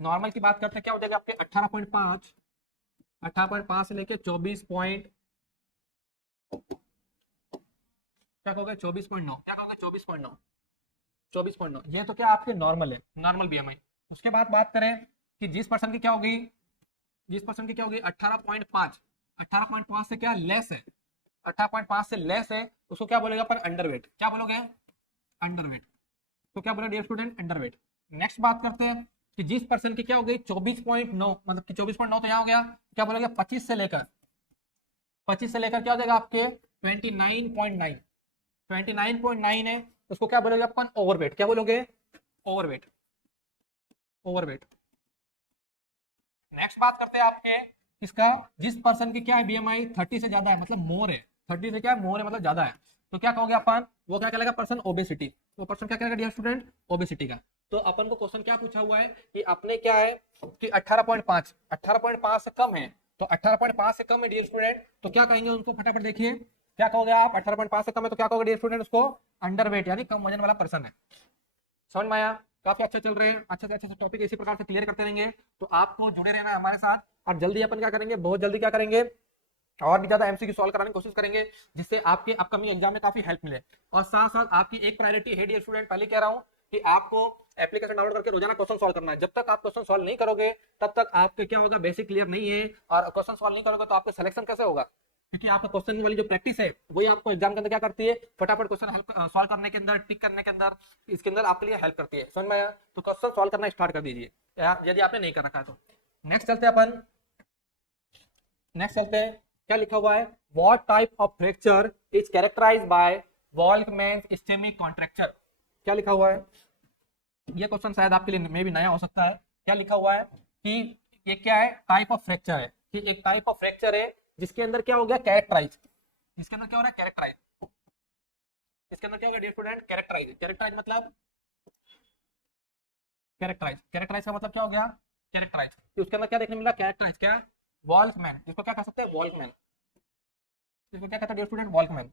नॉर्मल की बात करते हैं, क्या हो जाएगा आपके 18.5, 18.5 से लेके 24 पॉइंट, क्या कहोगे 24.9, क्या कहोगे 24.9, 24.9, ये तो क्या आपके नॉर्मल है, नॉर्मल बीएमआई। उसके बाद बात करें कि जिस पर्सन की क्या होगी, जिस पर्सन की क्या होगी 18.5, 18.5 से क्या लेस है, 18.5 से लेस है, उसको क्या बोलेगा पर अंडरवेट, क्या बोलोगे, अंडरवेट। तो क्या बोले डियर स्टूडेंट, अंडरवेट। नेक्स्ट बात करते हैं कि जिस पर्सन की क्या हो गई 24.9, मतलब कि 24.9 तो यहाँ हो गया, क्या बोलोगे 25 से लेकर, 25 से लेकर क्या हो जाएगा आपके 29.9, 29.9 है, उसको क्या बोलोगे अपन, ओवरवेट, क्या बोलोगे, ओवरवेट, ओवरवेट। नेक्स्ट बात करते हैं आपके इसका, जिस पर्सन की क्या है बीएमआई 30 से ज्यादा है, मतलब मोर है, 30 से क्या है, मोर है मतलब ज्यादा है, तो क्या कहोगे अपन, वो क्या कहलाएगा, पर्सन ओबेसिटी, वो पर्सन क्या कहेगा डियर स्टूडेंट, ओबेसिटी का। तो अपन को क्वेश्चन क्या पूछा हुआ है कि आपने क्या है कि 18.5, 18.5 से कम है, तो 18.5 से कम है डियर स्टूडेंट, तो क्या कहेंगे उनको, फटाफट देखिए, क्या कहोगे आप, 18.5 से कम है तो क्या कहोगे डियर स्टूडेंट, उसको अंडरवेट यानी कम वजन वाला पर्सन है। समझ में आया, काफी अच्छा चल रहे हैं, अच्छे से अच्छे टॉपिक इसी प्रकार से क्लियर करते रहेंगे, तो आपको जुड़े रहना है हमारे साथ, और जल्दी अपन क्या करेंगे, बहुत जल्दी क्या करेंगे, और भी ज्यादा एमसीक्यू सॉल्व कराने की कोशिश करेंगे, जिससे आपके अपकमिंग एग्जाम में काफी हेल्प मिले। और साथ साथ आपकी एक प्रायोरिटी है डियर स्टूडेंट, पहले कह रहा हूं कि आपको एप्लीकेशन डाउनलोड करके रोजाना क्वेश्चन सॉल्व करना है। जब तक आप क्वेश्चन सॉल्व नहीं करोगे तब तक आपके क्या होगा, बेसिक क्लियर नहीं है, और क्वेश्चन सॉल्व नहीं करोगे तो आपका सिलेक्शन कैसे होगा, क्योंकि आपका क्वेश्चन वाली जो प्रैक्टिस है वही आपको एग्जाम के अंदर क्या करती है, फटाफट क्वेश्चन सॉल्व करने के अंदर, टिक करने के अंदर, इसके अंदर आपके लिए हेल्प करती है। समझ में आया? तो क्वेश्चन सॉल्व करना स्टार्ट कर दीजिए यदि आपने नहीं कर रखा है तो। नेक्स्ट चलते हैं अपन, नेक्स्ट चलते हैं, क्या लिखा हुआ है, what type of fracture is characterized by Volkmann ischemic contracture. क्या लिखा हुआ है, ये क्वेश्चन शायद आपके लिए मे भी नया हो सकता है। क्या लिखा हुआ है कि ये क्या है, टाइप ऑफ फ्रैक्चर है, कि एक टाइप ऑफ फ्रैक्चर है जिसके अंदर क्या हो गया, कैरेक्टराइज, इसके अंदर क्या हो रहा है, कैरेक्टराइज, इसके अंदर क्या हो गया डियर स्टूडेंट, कैरेक्टराइज। कैरेक्टराइज मतलब, कैरेक्टराइज, कैरेक्टराइज का मतलब क्या हो गया, कैरेक्टराइज, कि उसके अंदर क्या देखने मिल रहा है, कैरेक्टराइज, क्या, वॉल्कमैन, जिसको क्या कह सकते हैं, वॉल्कमैन, इसको क्या कहते हैं डियर स्टूडेंट, वॉल्कमैन,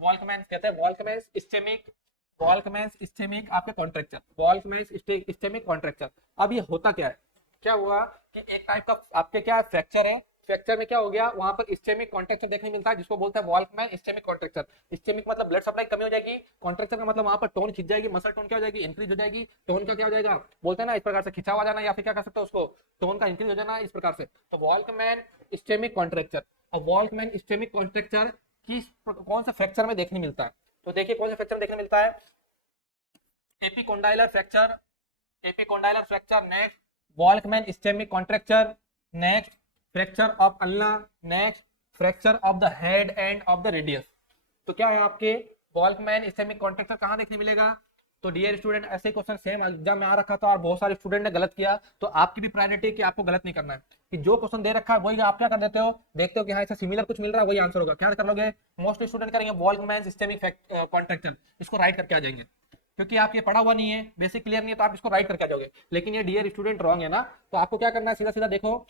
वॉल्कमैन कहते हैं, वॉल्कमैन इस्चेमिक, वॉल्कमैन इस्चेमिक आपके कॉन्ट्रैक्चर, वॉल्कमैन इस्चेमिक कॉन्ट्रैक्चर। अब ये होता क्या है, क्या हुआ कि एक टाइप का आपके क्या फ्रैक्चर है, फ्रैक्चर में क्या हो गया, वहां पर इस्चेमिक कॉन्ट्रैक्चर देखने मिलता है, जिसको बोलते हैं वॉल्कमैन इस्चेमिक कॉन्ट्रैक्चर। इस्चेमिक मतलब ब्लड सप्लाई कमी हो जाएगी, कॉन्ट्रैक्चर का मतलब वहां पर टोन खिंच जाएगी, मसल टोन क्या हो जाएगी, इंक्रीज हो जाएगी, टोन का क्या हो जाएगा, बोलते हैं ना इस प्रकार से खिंचाव आ जाना, या फिर क्या कर सकते हो उसको, टोन का इंक्रीज हो जाना इस प्रकार से। तो वॉल्कमैन इस्चेमिक कॉन्ट्रैक्चर, और वॉल्कमैन इस्चेमिक कॉन्ट्रैक्चर किस कौन से फ्रैक्चर में देखने मिलता है, तो देखिए कौन से फ्रैक्चर में देखने मिलता है, epicondylar fracture, epicondylar fracture, next Volkmann ischemic contracture, next fracture of ulnar, next fracture of the head end of the radius. तो क्या है आपके वॉल्कमैन इस्चेमिक कॉन्ट्रैक्चर कहां देखने मिलेगा, तो डियर स्टूडेंट ऐसे क्वेश्चन सेम एग्जाम में आ रखा था और बहुत सारे स्टूडेंट ने गलत किया, तो आपकी भी प्रायोरिटी है कि आपको गलत नहीं करना है, कि जो क्वेश्चन दे रखा है वही आप क्या कर देते हो, देखते हो कि हाँ इससे सिमिलर कुछ मिल रहा है वही आंसर होगा, क्या कर लोगे, मोस्ट स्टूडेंट करेंगे वॉल्कमैन इस्चेमिक कॉन्ट्रैक्चर, इसको राइट करके आ जाएंगे, क्योंकि आप ये पढ़ा हुआ नहीं है, बेसिक क्लियर नहीं है, तो आप इसको राइट करके आ जाओगे। लेकिन ये डियर स्टूडेंट रॉन्ग है ना, तो आपको क्या करना है, सीधा सीधा देखो,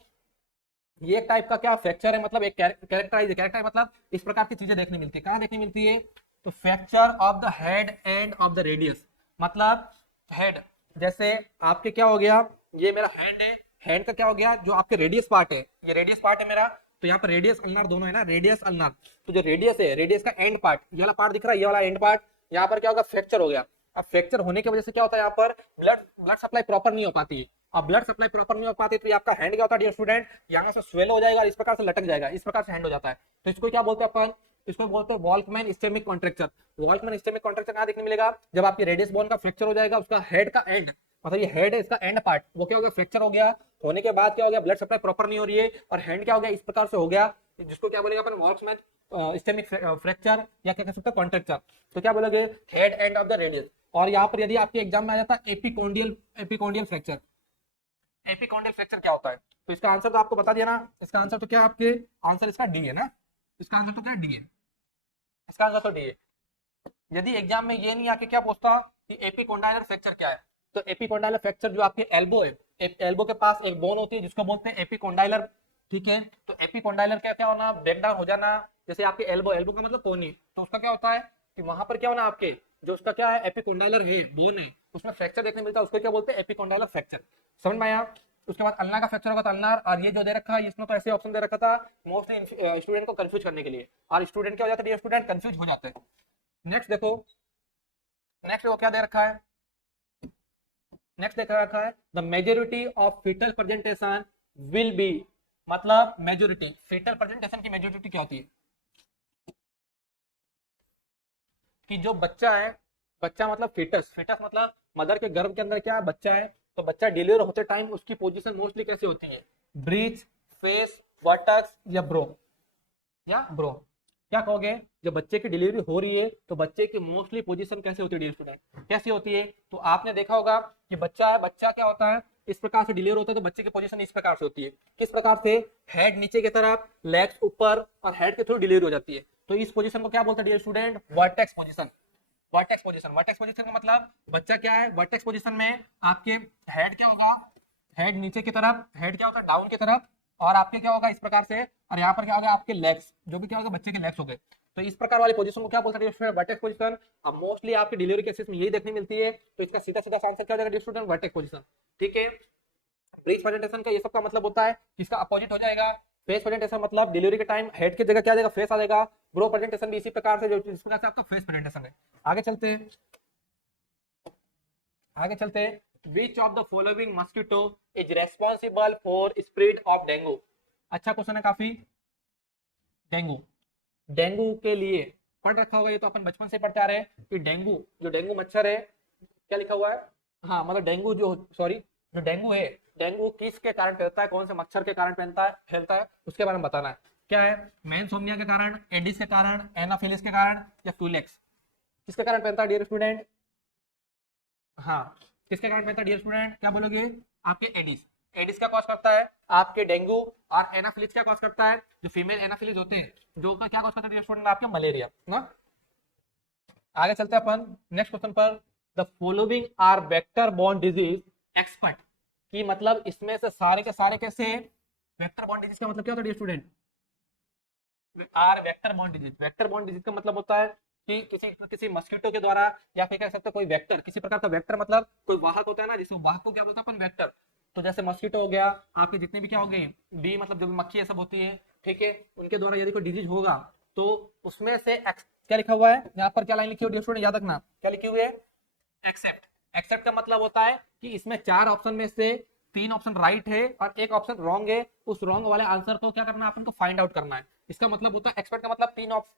ये एक टाइप का क्या फ्रैक्चर है, मतलब एक कैरेक्टराइज है, कैरेक्टर मतलब इस प्रकार की चीजें देखने मिलती है, कहां देखने मिलती है, तो fracture of the head end of the radius, मतलब हेड, जैसे आपके क्या हो गया, ये मेरा हैंड है, हैंड का क्या हो गया, जो आपके रेडियस पार्ट है, ये रेडियस पार्ट है मेरा, तो यहाँ पर रेडियस अल्नार दोनों है ना, रेडियस अल्नार, तो जो रेडियस है, रेडियस का एंड पार्ट, ये वाला पार्ट दिख रहा है, ये वाला एंड पार्ट, यहाँ पर क्या होगा, फ्रैक्चर हो गया। अब फ्रैक्चर होने की वजह से क्या होता है, यहाँ पर ब्लड ब्लड सप्लाई प्रॉपर नहीं हो पाती है, अब ब्लड सप्लाई प्रॉपर नहीं हो पाती, तो ये आपका हैंड क्या होता है डियर स्टूडेंट, यहाँ से स्वेल हो जाएगा, इस प्रकार से लटक जाएगा, इस प्रकार से हैंड हो जाता है, तो इसको क्या बोलते हैं अपन, इसको बोलते हैं वॉल्कमैन इस्चेमिक कॉन्ट्रैक्चर। वॉल्कमैन इस्चेमिक कॉन्ट्रैक्चर कहां देखने मिलेगा, जब आपके रेडियस बोन का फ्रैक्चर हो जाएगा, उसका हेड का एंड, मतलब ये हेड है, इसका एंड पार्ट वो क्या हो गया, फ्रैक्चर हो गया, होने के बाद क्या हो गया, ब्लड सप्लाई प्रॉपर नहीं हो रही है, और हैंड क्या हो गया, इस प्रकार से हो गया, जिसको क्या बोलेगा अपन, वॉल्कमैन इस्चेमिक फ्रैक्चर, या क्या कह सकते हैं, कॉन्ट्रैक्चर। तो क्या बोलोगे, head end of the radius. और यहाँ पर यदि आपके एग्जाम में आ जाता है एपिकोंडियल, एपिकोंडियल फ्रैक्चर, एपिकोंडियल फ्रैक्चर क्या होता है, तो इसका आंसर तो आपको बता दिया ना, इसका आंसर तो क्या आपके, आंसर इसका डी है ना, इसका आंसर तो क्या है, डी है, इसका आंसर तो डी है। यदि एग्जाम में ये नहीं आके क्या पूछता कि एपिकोंडाइलर फ्रैक्चर क्या है, तो एपिकोंडाइलर फ्रैक्चर जो आपके एल्बो है, एल्बो के पास एक बोन होती है जिसको बोलते हैं एपिकोंडाइलर, ठीक है, तो एपिकोंडाइलर क्या क्या होना, ब्रेक डाउन हो जाना, जैसे आपके एल्बो, एल्बो का मतलब कोनी, तो उसका क्या होता है कि वहां पर क्या होना, आपके जो उसका क्या है, एपिकोंडाइलर है, बोन है, उसमें फ्रैक्चर देखने मिलता है, उसको क्या बोलते हैं, एपिकोंडाइलर फ्रैक्चर। समझ में आया? उसके बाद अल्नार का फ्रैक्चर होगा तो अल्नार, और ये जो दे रखा है इसमें तो ऐसे ऑप्शन दे रखा था मोस्टली स्टूडेंट को कंफ्यूज करने के लिए, और स्टूडेंट क्या हो जाता है, स्टूडेंट कंफ्यूज हो जाते हैं। नेक्स्ट देखो, नेक्स्ट वो क्या दे रखा है, नेक्स्ट देखा रखा है, the majority of foetal presentation will be, मतलब मेजोरिटी, फीटल प्रेजेंटेशन की मेजोरिटी क्या होती है, कि जो बच्चा है, बच्चा मतलब फीटस, फीटस मतलब मदर के गर्भ के अंदर क्या है, बच्चा है, तो बच्चा डिलीवर होते टाइम उसकी पोजीशन मोस्टली कैसी होती है, ब्रीच, फेस, वर्टक्स, या ब्रो, या ब्रो, क्या कहोगे, जब बच्चे की डिलीवरी हो रही है तो बच्चे की मोस्टली पोजीशन कैसे होती है डियर स्टूडेंट, कैसी होती है, तो आपने देखा होगा कि बच्चा है, बच्चा क्या होता है, इस प्रकार से डिलीवर होता है, तो बच्चे की पोजीशन इस प्रकार से होती है, किस प्रकार से, हेड नीचे की तरफ, लेग्स ऊपर, और हेड के थ्रू डिलीवरी हो जाती है, तो इस पोजीशन को क्या बोलते हैं dear student, vertex position. Vertex position, vertex position का मतलब बच्चा क्या है, वर्टेक्स पोजीशन में आपके हेड क्या होगा, हेड नीचे की तरफ, हेड क्या होता है डाउन की तरफ, और आपके क्या होगा इस प्रकार से, और यहाँ पर क्या होगा आपके लेग्स, जो भी क्या होगा बच्चे के लेग्स हो गए, तो इस प्रकार वाली पोजीशन को क्या बोलते हैं वर्टेक्स पोजीशन। अब मोस्टली आपकी डिलीवरी केसेस में यही देखने मिलती है, तो इसका सीधा सीधा आंसर क्या हो जाएगा स्टूडेंट, वर्टेक्स पोजीशन, ठीक है। ब्रीच प्रेजेंटेशन का ये सब का मतलब होता है कि इसका अपोजिट हो जाएगा, फेस प्रेजेंटेशन मतलब डिलीवरी के टाइम हेड की जगह क्या आ जाएगा, फेस आ जाएगा, ब्रो प्रेजेंटेशन भी इसी प्रकार से, जो इस प्रकार से आपका फेस प्रेजेंटेशन है। आगे चलते हैं, आगे चलते हैं, which of the following mosquito is responsible for spread of dengue। अच्छा क्वेश्चन है काफी, डेंगू, डेंगू के लिए पढ़ रखा होगा, ये तो अपन बचपन से पढ़ते आ रहे हैं कि डेंगू, जो डेंगू मच्छर है, क्या लिखा हुआ है, हाँ मतलब डेंगू जो, सॉरी, जो डेंगू है, डेंगू किसके कारण फैलता है, कौन से मच्छर के कारण फैलता है, उसके बारे में बताना है। क्या है, मेंसोनिया के कारण, एडिस के कारण, एनाफिलिस के कारण, या क्यूलेक्स, किसके कारण फैलता है डियर स्टूडेंट, हाँ किसके कारण फैलता है डियर स्टूडेंट, क्या बोलोगे, आपके एडिस, एडिस क्या कॉज करता है, आपके डेंगू, और एनाफिलिस क्या कॉज करता है, जो फीमेल एनाफिलिस होते हैं, जो क्या कॉज करता है डियर स्टूडेंट, आपके मलेरिया ना। आगे चलते हैं अपन नेक्स्ट क्वेश्चन पर। The following are vector borne disease except, की मतलब इसमें से सारे के सारे कैसे, वेक्टर बॉर्न डिजीज का मतलब क्या होता है student, are vector borne disease, vector borne disease का मतलब होता है कि किसी किसी मस्कीटो के द्वारा, या फिर कह सकते हैं कोई वेक्टर, किसी प्रकार का वेक्टर, मतलब कोई वाहक होता है ना, जिसको वाहक को क्या बोलते हैं अपन, वेक्टर। तो जैसे मस्कीटो हो गया, आपके जितने भी क्या हो गए, बी मतलब जो भी मक्खी ये सब होती है, ठीक है, उनके द्वारा यदि कोई डिजीज होगा, तो उसमें से क्या लिखा हुआ है यहाँ पर, क्या लाइन लिखी हुई है स्टूडेंट, याद रखना क्या लिखी हुई है, एक्सेप्ट। एक्सेप्ट का मतलब होता है कि इसमें 4 ऑप्शन में से 3 ऑप्शन राइट है और एक ऑप्शन रॉन्ग है, उस रॉन्ग वाले आंसर को क्या करना है, अपन को फाइंड आउट करना है। इसका मतलब होता है एक्सपेक्ट का मतलब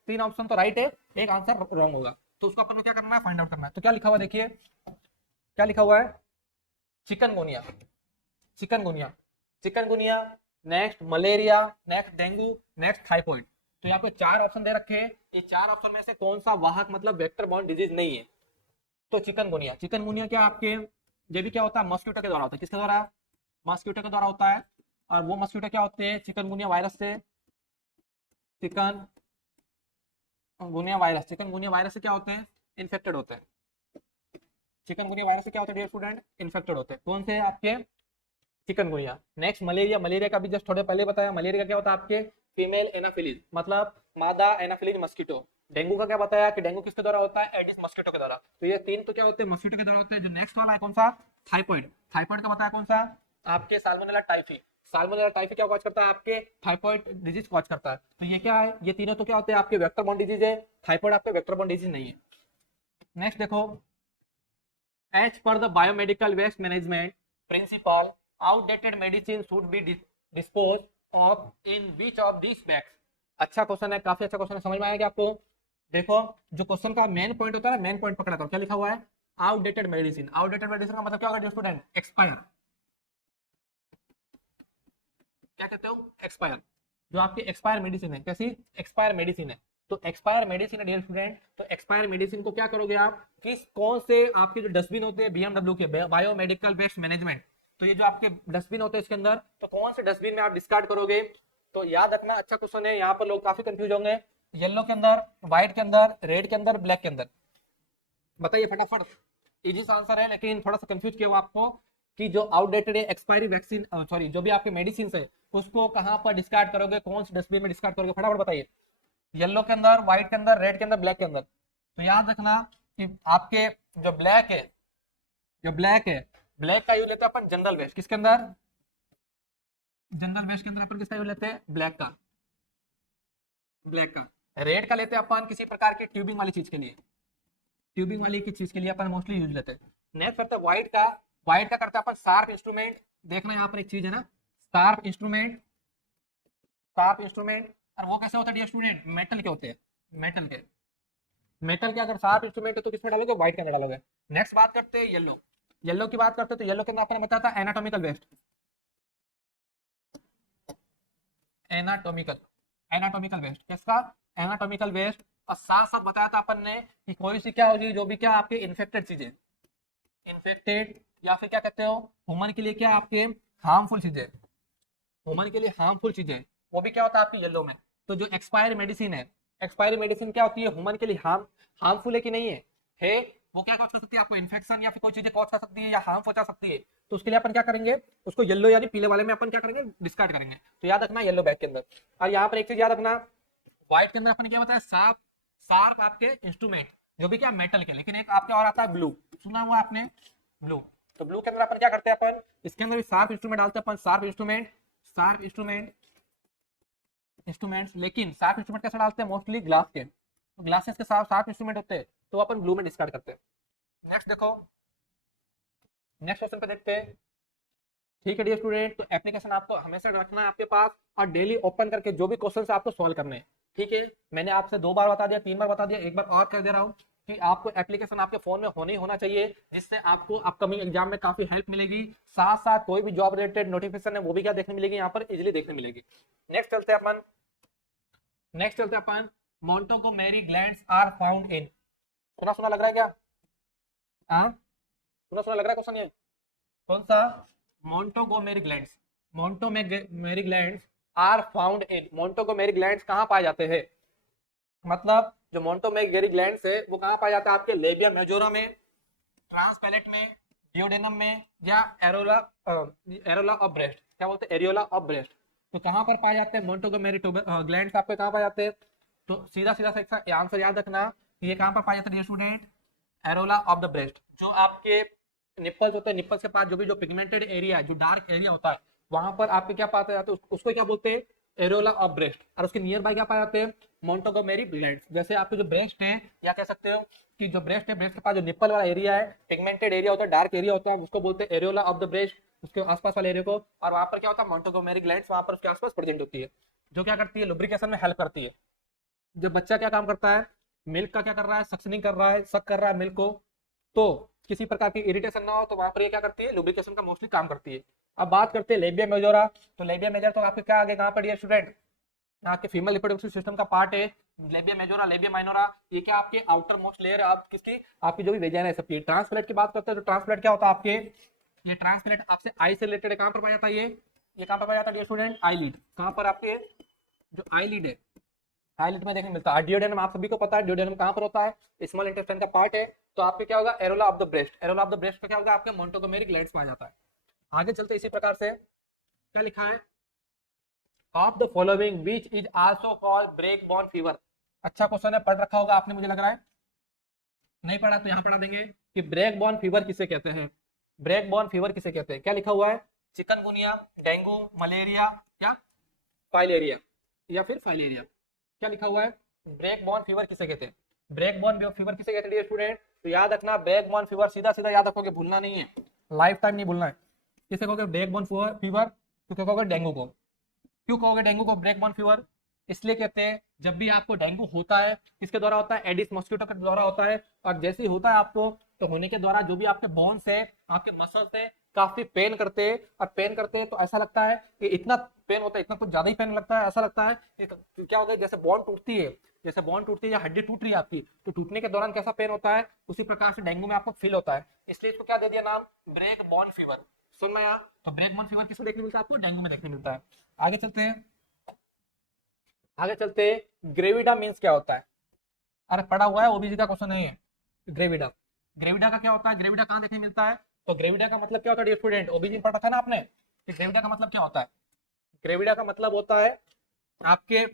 3 ऑप्शन तो राइट है, एक आंसर रॉन्ग होगा, तो उसको अपन को क्या करना है, फाइंड आउट करना है। तो क्या लिखा हुआ है देखिए, क्या लिखा हुआ है, chikungunya, chikungunya, chikungunya, next malaria, next dengue, next typhoid. तो यहाँ पे 4 ऑप्शन दे रखे हैं, ये 4 ऑप्शन में से कौन सा वाहक मतलब वेक्टर बॉर्न डिजीज नहीं है, तो चिकनगुनिया। चिकनगुनिया क्या आपके, ये भी क्या होता है, मस्क्यूटो के द्वारा होता है, किसके द्वारा, मस्क्यूटो के द्वारा होता है। और वो मस्क्यूटो क्या होते हैं, चिकनगुनिया वायरस से, चिकनगुनिया वायरस, चिकनगुनिया वायरस से क्या होते हैं, इन्फेक्टेड होते हैं। चिकनगुनिया वायरस से क्या होता है डियर स्टूडेंट, इन्फेक्टेड होते हैं, कौन से आपके, चिकनगुनिया। नेक्स्ट मलेरिया, मलेरिया का भी जस्ट थोड़े पहले बताया, मलेरिया का क्या होता है आपके, फीमेल एनाफिलीज, मतलब मादा एनाफिलीज मस्कीटो। डेंगू का क्या बताया कि डेंगू किसके द्वारा होता है, एडिस मस्कीटो के द्वारा। तो ये 3 तो क्या होते हैं, मस्कीटो के द्वारा होते हैं। जो नेक्स्ट वाला है कौन सा, थाइफॉइड, थाइफॉइड का बताया कौन सा, आपके साल्मोनेला टाइफी। साल्मोनेला टाइफी क्या कॉज करता है, आपके थाइफॉइड डिजीज कॉज करता है। तो ये क्या है, ये तीनों तो क्या होते हैं आपके वेक्टर बॉर्न डिजीज है, थाइफॉइड आपके वेक्टर बॉर्न डिजीज नहीं है। नेक्स्ट देखो, As per the biomedical waste management principle, outdated medicine should be disposed of in which of these bags? अच्छा क्वेश्चन है, काफी अच्छा क्वेश्चन है, समझ में आया क्या आपको। देखो, जो क्वेश्चन का मेन पॉइंट होता है ना, मेन पॉइंट पकड़ा करो, क्या लिखा हुआ है, आउटडेटेड मेडिसिन। आउटडेटेड मेडिसिन का मतलब क्या होगा स्टूडेंट, एक्सपायर, क्या कहते हो, एक्सपायर। जो आपकी एक्सपायर मेडिसिन है, कैसी, एक्सपायर मेडिसिन है। तो एक्सपायर मेडिसिन है डियर स्टूडेंट, तो एक्सपायर मेडिसिन को क्या करोगे आप, किस कौन से आपके जो डस्टबिन होते हैं बीएमडब्ल्यू के, बायोमेडिकल वेस्ट मैनेजमेंट, तो ये जो आपके डस्टबिन होते हैं इसके अंदर, तो कौन से डस्टबिन में आप डिस्कार्ड करोगे। तो याद रखना, अच्छा क्वेश्चन है, यहाँ पर लोग काफी कंफ्यूज होंगे, येलो के अंदर, व्हाइट के अंदर, रेड के अंदर, ब्लैक के अंदर, बताइए फटाफट। इजी आंसर है, लेकिन थोड़ा सा कंफ्यूज किया हुआ आपको कि जो आउटडेटेड एक्सपायरी वैक्सीन, सॉरी जो भी आपके मेडिसिन है, उसको कहां पर डिस्कार्ड करोगे, कौन से डस्टबिन में डिस्कार्ड करोगे, फटाफट बताइए। येलो के अंदर, व्हाइट के अंदर, रेड के अंदर, ब्लैक के अंदर। तो याद रखना कि आपके जो ब्लैक है, जो ब्लैक है, ब्लैक का यूज लेते हैं अपन जनरल वेस्ट, किसके अंदर, जनरल वेस्ट के अंदर अपन किसका यूज लेते हैं, ब्लैक का, ब्लैक का। रेड का लेते हैं अपन किसी प्रकार के ट्यूबिंग वाली चीज के लिए, ट्यूबिंग वाली की चीज के लिए अपन मोस्टली यूज लेते हैं। नेक्स्ट करते हैं व्हाइट का, व्हाइट का करते हैं अपन शार्प इंस्ट्रूमेंट। देखना यहाँ पर एक चीज है ना, शार्प इंस्ट्रूमेंट, शार्प इंस्ट्रूमेंट। और वो कैसे होता है डियर स्टूडेंट, मेटल के होते हैं, मेटल के, मेटल के अगर शार्प इंस्ट्रूमेंट है तो किसमें डालोगे, व्हाइट के अंदर डालोगे। नेक्स्ट बात करते हैं येलो, येलो की बात करते हैं, तो येलो के अंदर आपने बताया था anatomical waste, anatomical, anatomical waste, किसका, एनाटॉमिकल वेस्ट। और साथ साथ बताया था अपन ने कि कोई सी क्या होगी, जो भी क्या आपके इन्फेक्टेड चीजें, इन्फेक्टेड, या फिर क्या कहते हो, ह्यूमन के लिए क्या आपके हार्मफुल चीजें, ह्यूमन के लिए हार्मफुल चीजें, वो भी क्या होता है आपकी येलो में। तो जो एक्सपायर मेडिसिन है, एक्सपायरी मेडिसिन क्या होती है, ह्यूमन के लिए हार्मफुल है कि नहीं है, वो क्या कॉज कर सकती है आपको, इन्फेक्शन या फिर कोई चीजें कॉज कर सकती है या हार्म पहुंचा सकती है। तो उसके लिए अपन क्या करेंगे, उसको येलो यानी पीले वाले में अपन क्या करेंगे, डिस्कार्ड करेंगे। तो याद रखना येलो बैग के अंदर। और यहाँ पर एक चीज याद रखना, व्हाइट के अंदर अपन क्या बताया, शार्प, शार्प आपके इंस्ट्रूमेंट, जो भी क्या मेटल के, लेकिन एक आपके और आता है ब्लू, सुना हुआ आपने, ब्लू। तो ब्लू के अंदर अपन क्या करते हैं, अपन इसके अंदर भी शार्प इंस्ट्रूमेंट डालते हैं अपन, sharp instrument, sharp instrument, instruments. लेकिन शार्प इंस्ट्रूमेंट कैसे डालते हैं, मोस्टली ग्लास के, तो ग्लासेस के साथ शार्प इंस्ट्रूमेंट होते हैं, तो अपन ब्लू में डिस्कार्ड करते हैं। नेक्स्ट देखो, नेक्स्ट क्वेश्चन पे देखते हैं। ठीक है डियर स्टूडेंट, तो एप्लीकेशन आपको हमेशा रखना है आपके पास, और डेली ओपन करके जो भी क्वेश्चन आपको सॉल्व करने हैं, ठीक है, मैंने आपसे 2 बार बता दिया, 3 बार बता दिया, एक बार और कर दे रहा हूँ कि आपको एप्लीकेशन आपके फोन में होना ही होना चाहिए, जिससे आपको अपकमिंग एग्जाम में काफी हेल्प मिलेगी। साथ साथ कोई भी जॉब रिलेटेड नोटिफिकेशन है वो भी क्या देखने मिलेगी, यहाँ पर इजिली देखने मिलेगी। नेक्स्ट चलते हैं अपन, मोंटोगोमेरी ग्लैंड्स आर फाउंड इन, सुना सुना लग रहा है क्या? हाँ, सुना सुना लग रहा है क्वेश्चन ये? कौन सा? Montgomery glands, Montgomery glands are found in, Montgomery glands कहाँ पाए जाते हैं? मतलब जो मोंटोमेगेरी ग्लैंड्स है वो कहाँ पाया जाता है? आपके लेबिया मेजोरा में, ट्रांस पैलेट में, डियोडेनम में, या एरोला एरोला ऑफ ब्रेस्ट, क्या बोलते हैं, एरियोला ऑफ ब्रेस्ट। तो कहाँ पर पाए जाते हैं मोंटोगोमेरी ग्लैंड्स, आपके कहाँ पाए जाते हैं? तो सीधा सीधा सा आंसर याद रखना, ये कहाँ पर पाए जाते हैं student? Ellora of the breast. जो आपके निप्पल्स होते हैं, निप्पल्स के पास जो भी जो पिगमेंटेड एरिया है, जो डार्क एरिया होता है, वहां पर आपके क्या पाते जाते हैं, उसको क्या बोलते हैं? Ellora of breast. और उसके नियर बाय क्या पाए जाते हैं? मोंटोगोमेरी ग्लैंड्स। जैसे आपके जो ब्रेस्ट है, या कह सकते हो कि जो ब्रेस्ट है, ब्रेस्ट के पास जो निप्पल वाला एरिया है, पिगमेंटेड एरिया होता है, डार्क एरिया होता है, उसको बोलते हैं एरियोला ऑफ द ब्रेस्ट, उसके आसपास वाले एरिया को। और वहां पर क्या होता है? मोंटोगोमेरी ग्लैंड्स वहां पर उसके आसपास प्रेजेंट होती है, जो क्या करती है? लुब्रिकेशन में हेल्प करती है। जब बच्चा क्या काम करता है, मिल्क का क्या कर रहा है, सक्शनिंग कर रहा है, सक कर रहा है मिल्क को, तो किसी प्रकार की इरिटेशन ना हो, तो वहां पर ये क्या करती है? लुब्रिकेशन का मोस्टली काम करती है। अब बात करते हैं लेबिया मेजोरा। तो लेबिया मेजोरा तो आपके क्या आगे कहाँ पर है स्टूडेंट? आपके फीमेल रिप्रोडक्टिव सिस्टम का पार्ट है लेबिया मेजोरा, लेबिया माइनोरा। ये क्या आपके आउटर मोस्ट लेयर है, आप किसकी? आपकी जो भी वेजाइना है सबकी। ट्रांसप्लेट की बात करते हैं तो ट्रांसप्लेट क्या होता है आपके? ये ट्रांसप्लेट आपसे आई से रिलेटेड है। कहाँ पर पाया जाता है ये कहाँ पर पाया जाता है स्टूडेंट? आई लीड। कहाँ पर आपके जो आई लीड है, हाईलाइट में देखने मिलता है। डियोडेनम आप सभी को पता है, डियोडेनम कहाँ पर होता है? स्मॉल इंटेस्टाइन का पार्ट है। तो आपके क्या होगा? Areola of the breast. Areola of the breast का क्या होगा? आपके मोंटोगोमेरी ग्लैंड्स पाया जाता है। आगे चलते इसी प्रकार से क्या लिखा है? Of the following which is also called break bone fever. अच्छा क्वेश्चन है, पढ़ रखा होगा आपने मुझे लग रहा है। नहीं पढ़ा तो यहाँ पढ़ा देंगे कि ब्रेक बॉर्न फीवर किसे कहते हैं। ब्रेक बॉर्न फीवर किसे कहते हैं? क्या लिखा हुआ है? चिकनगुनिया, डेंगू, मलेरिया, क्या फाइलेरिया, या फिर फाइलेरिया। क्या लिखा हुआ है? ब्रेक बॉर्न फीवर किसे कहते हैं? ब्रेक बॉर्न फीवर किसे कहते हैं स्टूडेंट? तो याद रखना, ब्रेक बॉर्न फीवर सीधा सीधा याद रखोगे, भूलना नहीं है, लाइफ टाइम नहीं भूलना है। किसे कहोगे ब्रेक बॉर्न फीवर? तो क्या कहोगे? डेंगू को। क्यों कहोगे डेंगू को ब्रेक बॉर्न फीवर? इसलिए कहते हैं जब भी आपको डेंगू होता है, किसके द्वारा होता है? एडिस मॉस्किटो के द्वारा होता है। और जैसे ही होता है आपको, तो होने के द्वारा जो भी आपके बोन्स है, आपके मसल्स है, काफी पेन करते हैं। और पेन करते हैं तो ऐसा लगता है कि इतना पेन होता है, इतना कुछ ज्यादा ही पेन लगता है। ऐसा लगता है कि क्या होगा, जैसे बॉन टूटती है, जैसे बॉन टूटती है या हड्डी टूट रही है आपकी, तो टूटने के दौरान कैसा पेन होता है, उसी प्रकार से डेंगू में आपको फील होता है। इसलिए इसको क्या दे दिया नाम? Break bone fever. सुन में आया? तो ब्रेक बॉर्न फीवर किसको देखने मिलता है? आपको डेंगू में देखने मिलता है। आगे चलते हैं, ग्रेविडा मीन्स क्या होता है? अरे पढ़ा हुआ है, ओबीसी का क्वेश्चन नहीं है। ग्रेविडा, ग्रेविडा का क्या होता है? ग्रेविडा कहाँ देखने मिलता है? तो ग्रेविडा का मतलब क्या होता है स्टूडेंट? ओबीसी में पढ़ा था ना आपने कि ग्रेविडा का मतलब क्या होता है? ग्रेविडा का मतलब होता है आपके,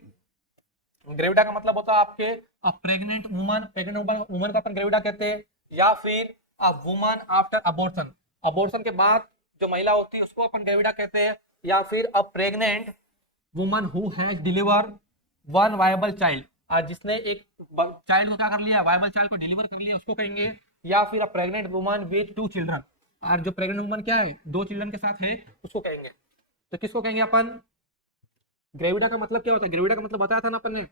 ग्रेविडा का मतलब होता है आपके प्रेग्नेंट वुमन, वुमन का अपन ग्रेविडा कहते हैं। या फिर वुमन आफ्टर अबॉर्शन, अबॉर्शन के बाद जो महिला होती है उसको अपन ग्रेविडा कहते हैं। या फिर pregnant woman who has deliver one viable child, आज जिसने एक चाइल्ड को क्या कर लिया? वायबल चाइल्ड को डिलीवर कर लिया, उसको कहेंगे। या फिर प्रेग्नेंट वुमन विद 2 चिल्ड्रन, और जो प्रेग्नेंट वुमन क्या है? 2 चिल्ड्रन के साथ है, उसको कहेंगे। तो किसको कहेंगे अपन? ग्रेविडा का मतलब क्या होता है? ग्रेविडा का मतलब बताया था ना अपन ने।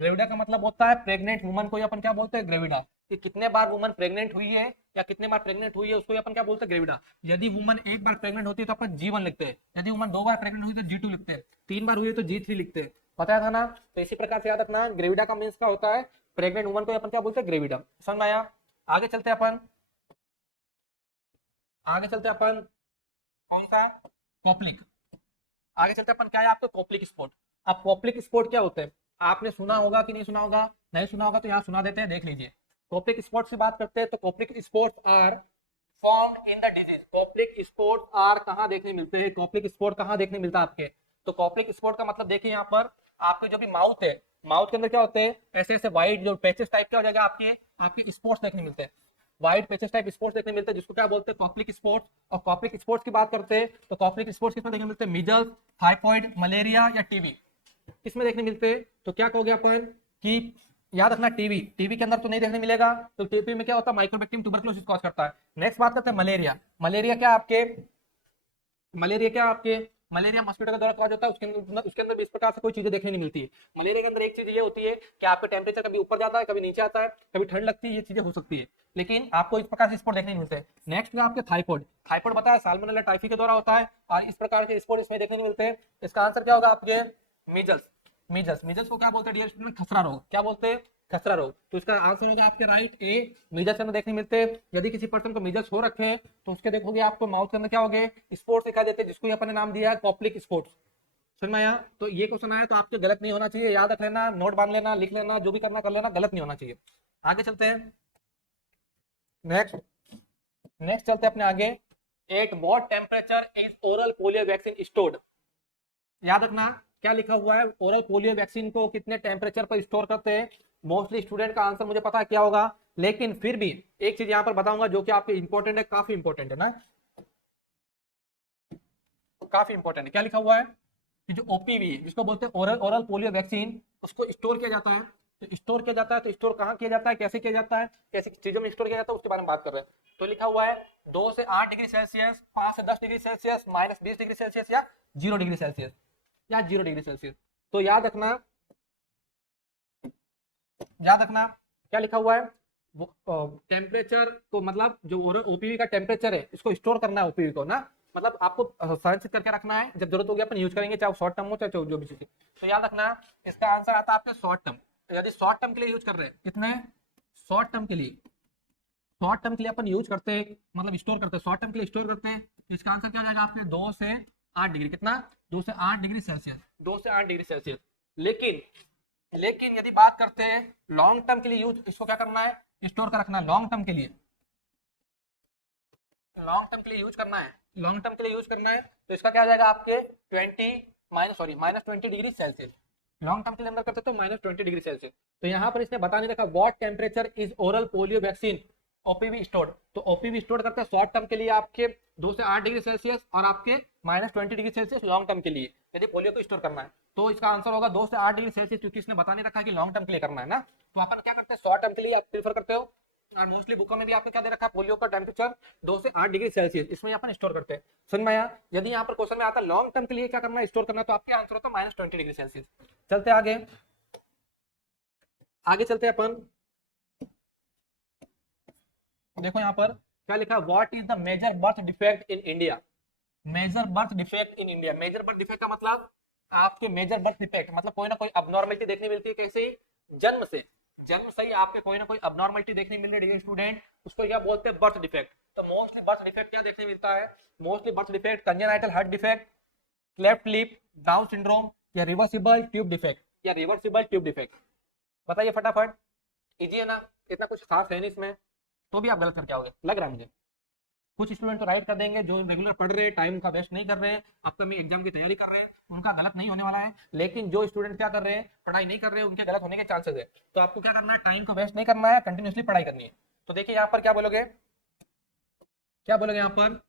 ग्रेविडा का मतलब होता है प्रेग्नेंट वुमन को अपन क्या बोलते हैं? ग्रेविडा। कि कितने बार वुमन प्रेग्नेंट हुई है या कितने बार प्रेग्नेंट हुई है, उसको अपन क्या बोलते हैं? ग्रेविडा। यदि वुमन एक बार प्रेग्नेंट होती है तो अपन G1 लिखते हैं। यदि वुमन 2 बार प्रेग्नेंट हुई तो G2 लिखते हैं। 3 बार हुई है तो G3 लिखते हैं। बताया था ना? तो इसी प्रकार से याद रखना, ग्रेविडा का मीन्स क्या होता है? प्रेग्नेंट वुमन को अपन क्या बोलते हैं? ग्रेविडा। समझ में आया? आगे चलते अपन, कौन सा? कॉप्लिक। आगे चलते अपन, क्या है आपका? Koplik sport. अब कॉप्लिक स्पोर्ट क्या होते हैं? आपने सुना होगा कि नहीं सुना होगा? नहीं सुना होगा तो यहाँ सुना देते हैं, देख लीजिए। कॉप्लिक स्पोर्ट से बात करते हैं तो Koplik spots are formed in the disease. Koplik spots are कहाँ देखने मिलते हैं? कॉप्लिक स्पोर्ट कहाँ देखने मिलता है आपके? तो कॉप्लिक स्पोर्ट का मतलब देखिए यहाँ पर, आपके जो भी माउथ है, माउथ के अंदर क्या होते हैं? ऐसे ऐसे व्हाइट जो पैचेस टाइप क्या हो जाएगा आपके स्पोर्ट्स देखने मिलते हैं। व्हाइट पेचेस टाइप स्पोर्ट्स देखने मिलते हैं, जिसको क्या बोलते हैं? Koplik sports. और कॉप्लिक स्पोर्ट्स की बात करते हैं तो कॉप्लिक स्पोर्ट्स किसमें देखने मिलते हैं? मीजल्स, थाइफॉइड, मलेरिया या टीबी, किसमें देखने मिलते हैं? तो क्या कहोगे अपन कि याद रखना, टीबी, टीबी के अंदर तो नहीं देखने मिलेगा। तो टीबी में क्या होता है? माइक्रोबैक्टीरियम ट्यूबरकुलोसिस कॉज करता है। नेक्स्ट बात करते हैं मलेरिया। मलेरिया क्या आपके मलेरिया मस्कीटो के द्वारा कॉज होता है, उसके अंदर भी इस प्रकार से कोई चीजें देखने नहीं मिलती है। मलेरिया के अंदर एक चीज ये होती है कि आपका टेम्परेचर कभी ऊपर जाता है, कभी नीचे आता है, कभी ठंड लगती है, ये चीजें हो सकती है, लेकिन आपको इस प्रकार से स्पॉट देखने नहीं मिलते। नेक्स्ट में आपके थाइफॉइड, थाइफॉइड बताया साल्मोनेला टाइफी के द्वारा होता है और इस प्रकार के स्पॉट इसमें देखने नहीं मिलते हैं। इसका आंसर क्या होगा आपके मीजल्स। मीजल्स, मीजल्स को क्या बोलते हैं डियर स्टूडेंट, खसरा रोग। क्या बोलते हैं, खसरा रोग। तो इसका आंसर होगा आपके राइट ए, मीजल्स में देखने मिलते हैं। यदि किसी पर्सन को मीजल्स हो रखे हैं तो उसके देखोगे आपको माउथ के अंदर क्या होगे, स्पॉट्स दिखाई देते हैं, जिसको अपन ने नाम दिया है कॉप्लिक स्पॉट्स। समझ में आया? तो ये क्वेश्चन आया तो आपके गलत नहीं होना चाहिए, याद रख लेना, नोट बांध लेना, लिख लेना, जो भी करना कर लेना, गलत नहीं होना चाहिए। आगे चलते हैं, नेक्स्ट नेक्स्ट चलते हैं अपने आगे। At what temperature is oral polio vaccine stored. याद रखना क्या लिखा हुआ है, ओरल पोलियो वैक्सीन को कितने टेम्परेचर पर स्टोर करते हैं। मोस्टली स्टूडेंट का आंसर मुझे पता है क्या होगा, लेकिन फिर भी एक चीज यहां पर बताऊंगा जो कि आपके इंपॉर्टेंट है, काफी इंपॉर्टेंट है ना, काफी इंपॉर्टेंट है। क्या लिखा हुआ है कि जो ओपीवी जिसको बोलते हैं ओरल ओरल पोलियो वैक्सीन, उसको स्टोर किया जाता है। तो स्टोर किया जाता है, तो स्टोर कहाँ किया जाता है, कैसे किया जाता है, कैसी चीजों में स्टोर किया जाता है, उसके बारे में बात कर रहे हैं। तो लिखा हुआ है 2 से 8 डिग्री सेल्सियस, 5 से 10 डिग्री सेल्सियस, -20 डिग्री सेल्सियस या 0 डिग्री सेल्सियस, या 0 डिग्री सेल्सियस। तो याद रखना, याद रखना क्या लिखा हुआ है, टेम्परेचर को मतलब जो ओपीवी का टेम्परेचर है इसको स्टोर करना है ओपीवी को ना, मतलब आपको संरक्षित करके रखना है, जब जरूरत होगी अपन यूज करेंगे, चाहे शॉर्ट टर्म हो चाहे जो भी चीज। तो याद रखना इसका आंसर आता है आपके शॉर्ट टर्म। यदि शॉर्ट टर्म के लिए यूज कर रहे हैं, कितने शॉर्ट टर्म के लिए, शॉर्ट टर्म के लिए अपन यूज करते हैं, मतलब स्टोर करते हैं, शॉर्ट टर्म के लिए स्टोर करते हैं, तो इसका आंसर क्या हो जाएगा आपके 2 से 8 डिग्री, कितना 2 से 8 डिग्री सेल्सियस, 2 से 8 डिग्री सेल्सियस। लेकिन लेकिन यदि बात करते हैं लॉन्ग टर्म के लिए यूज, इसको क्या करना है, स्टोर कर रखना है लॉन्ग टर्म के लिए, लॉन्ग टर्म के लिए यूज करना है, लॉन्ग टर्म के लिए यूज करना है। तो इसका क्या आ जाएगा आपके -20 डिग्री सेल्सियस। लॉन्ग टर्म के लिए अंदर करते तो -20 डिग्री सेल्सियस। तो यहाँ पर इसने बता नहीं रखा what temperature is oral polio vaccine OPV stored. तो ओपीवी स्टोर करते हैं शॉर्ट टर्म के लिए आपके 2 से 8 डिग्री सेल्सियस और आपके -20 डिग्री सेल्सियस लॉन्ग टर्म के लिए, यदि पोलियो को स्टोर करना है। तो इसका आंसर होगा 2 से 8 डिग्री सेल्सियस, क्योंकि इसने बता नहीं रखा कि लॉन्ग टर्म के लिए करना है ना। तो अपन क्या करते हैं, शॉर्ट टर्म के लिए आप प्रीफर करते हो, और मोस्टली बुकों में भी आपने क्या दे रखा है, पोलियो का टेम्परेचर 2 से 8 डिग्री सेल्सियस, इसमें अपन स्टोर करते हैं। समझ में आया? यदि यहाँ पर क्वेश्चन में आता है लॉन्ग टर्म के लिए क्या करना है, स्टोर करना है, तो आपके आंसर होता है -20 डिग्री सेल्सियस। चलते आगे, आगे चलते हैं अपन। देखो यहाँ पर क्या लिखा है, what is the major birth defect in India. Major birth defect in India, major birth defect का मतलब आपके मेजर बर्थ डिफेक्ट मतलब कोई ना कोई अबनॉर्मलिटी देखने मिलती है, कैसे, जन्म से, जन्म से ही आपके कोई ना कोई अबनॉर्मलिटी देखने मिल रही है स्टूडेंट, उसको क्या बोलते हैं, बर्थ डिफेक्ट। तो मोस्टली बर्थ डिफेक्ट क्या देखने मिलता है, mostly birth defect congenital heart defect, cleft lip, down syndrome, या रिवर्सिबल ट्यूब डिफेक्ट, या रिवर्सिबल ट्यूब डिफेक्ट। बताइए फटाफट, इजी है ना, इतना कुछ खास है नहीं इसमें, तो भी आप गलत करके आओगे लग रहा है मुझे। कुछ स्टूडेंट तो राइट कर देंगे, जो रेगुलर पढ़ रहे हैं, टाइम का वेस्ट नहीं कर रहे हैं, अपकमिंग एग्जाम की तैयारी कर रहे हैं, उनका गलत नहीं होने वाला है। लेकिन जो स्टूडेंट क्या कर रहे हैं, पढ़ाई नहीं कर रहे हैं, उनके गलत होने के चांसेस है। तो आपको क्या करना है, टाइम को वेस्ट नहीं करना है, कंटिन्यूसली पढ़ाई करनी है। तो देखिए यहाँ पर क्या बोलोगे, क्या बोलोगे यहाँ पर,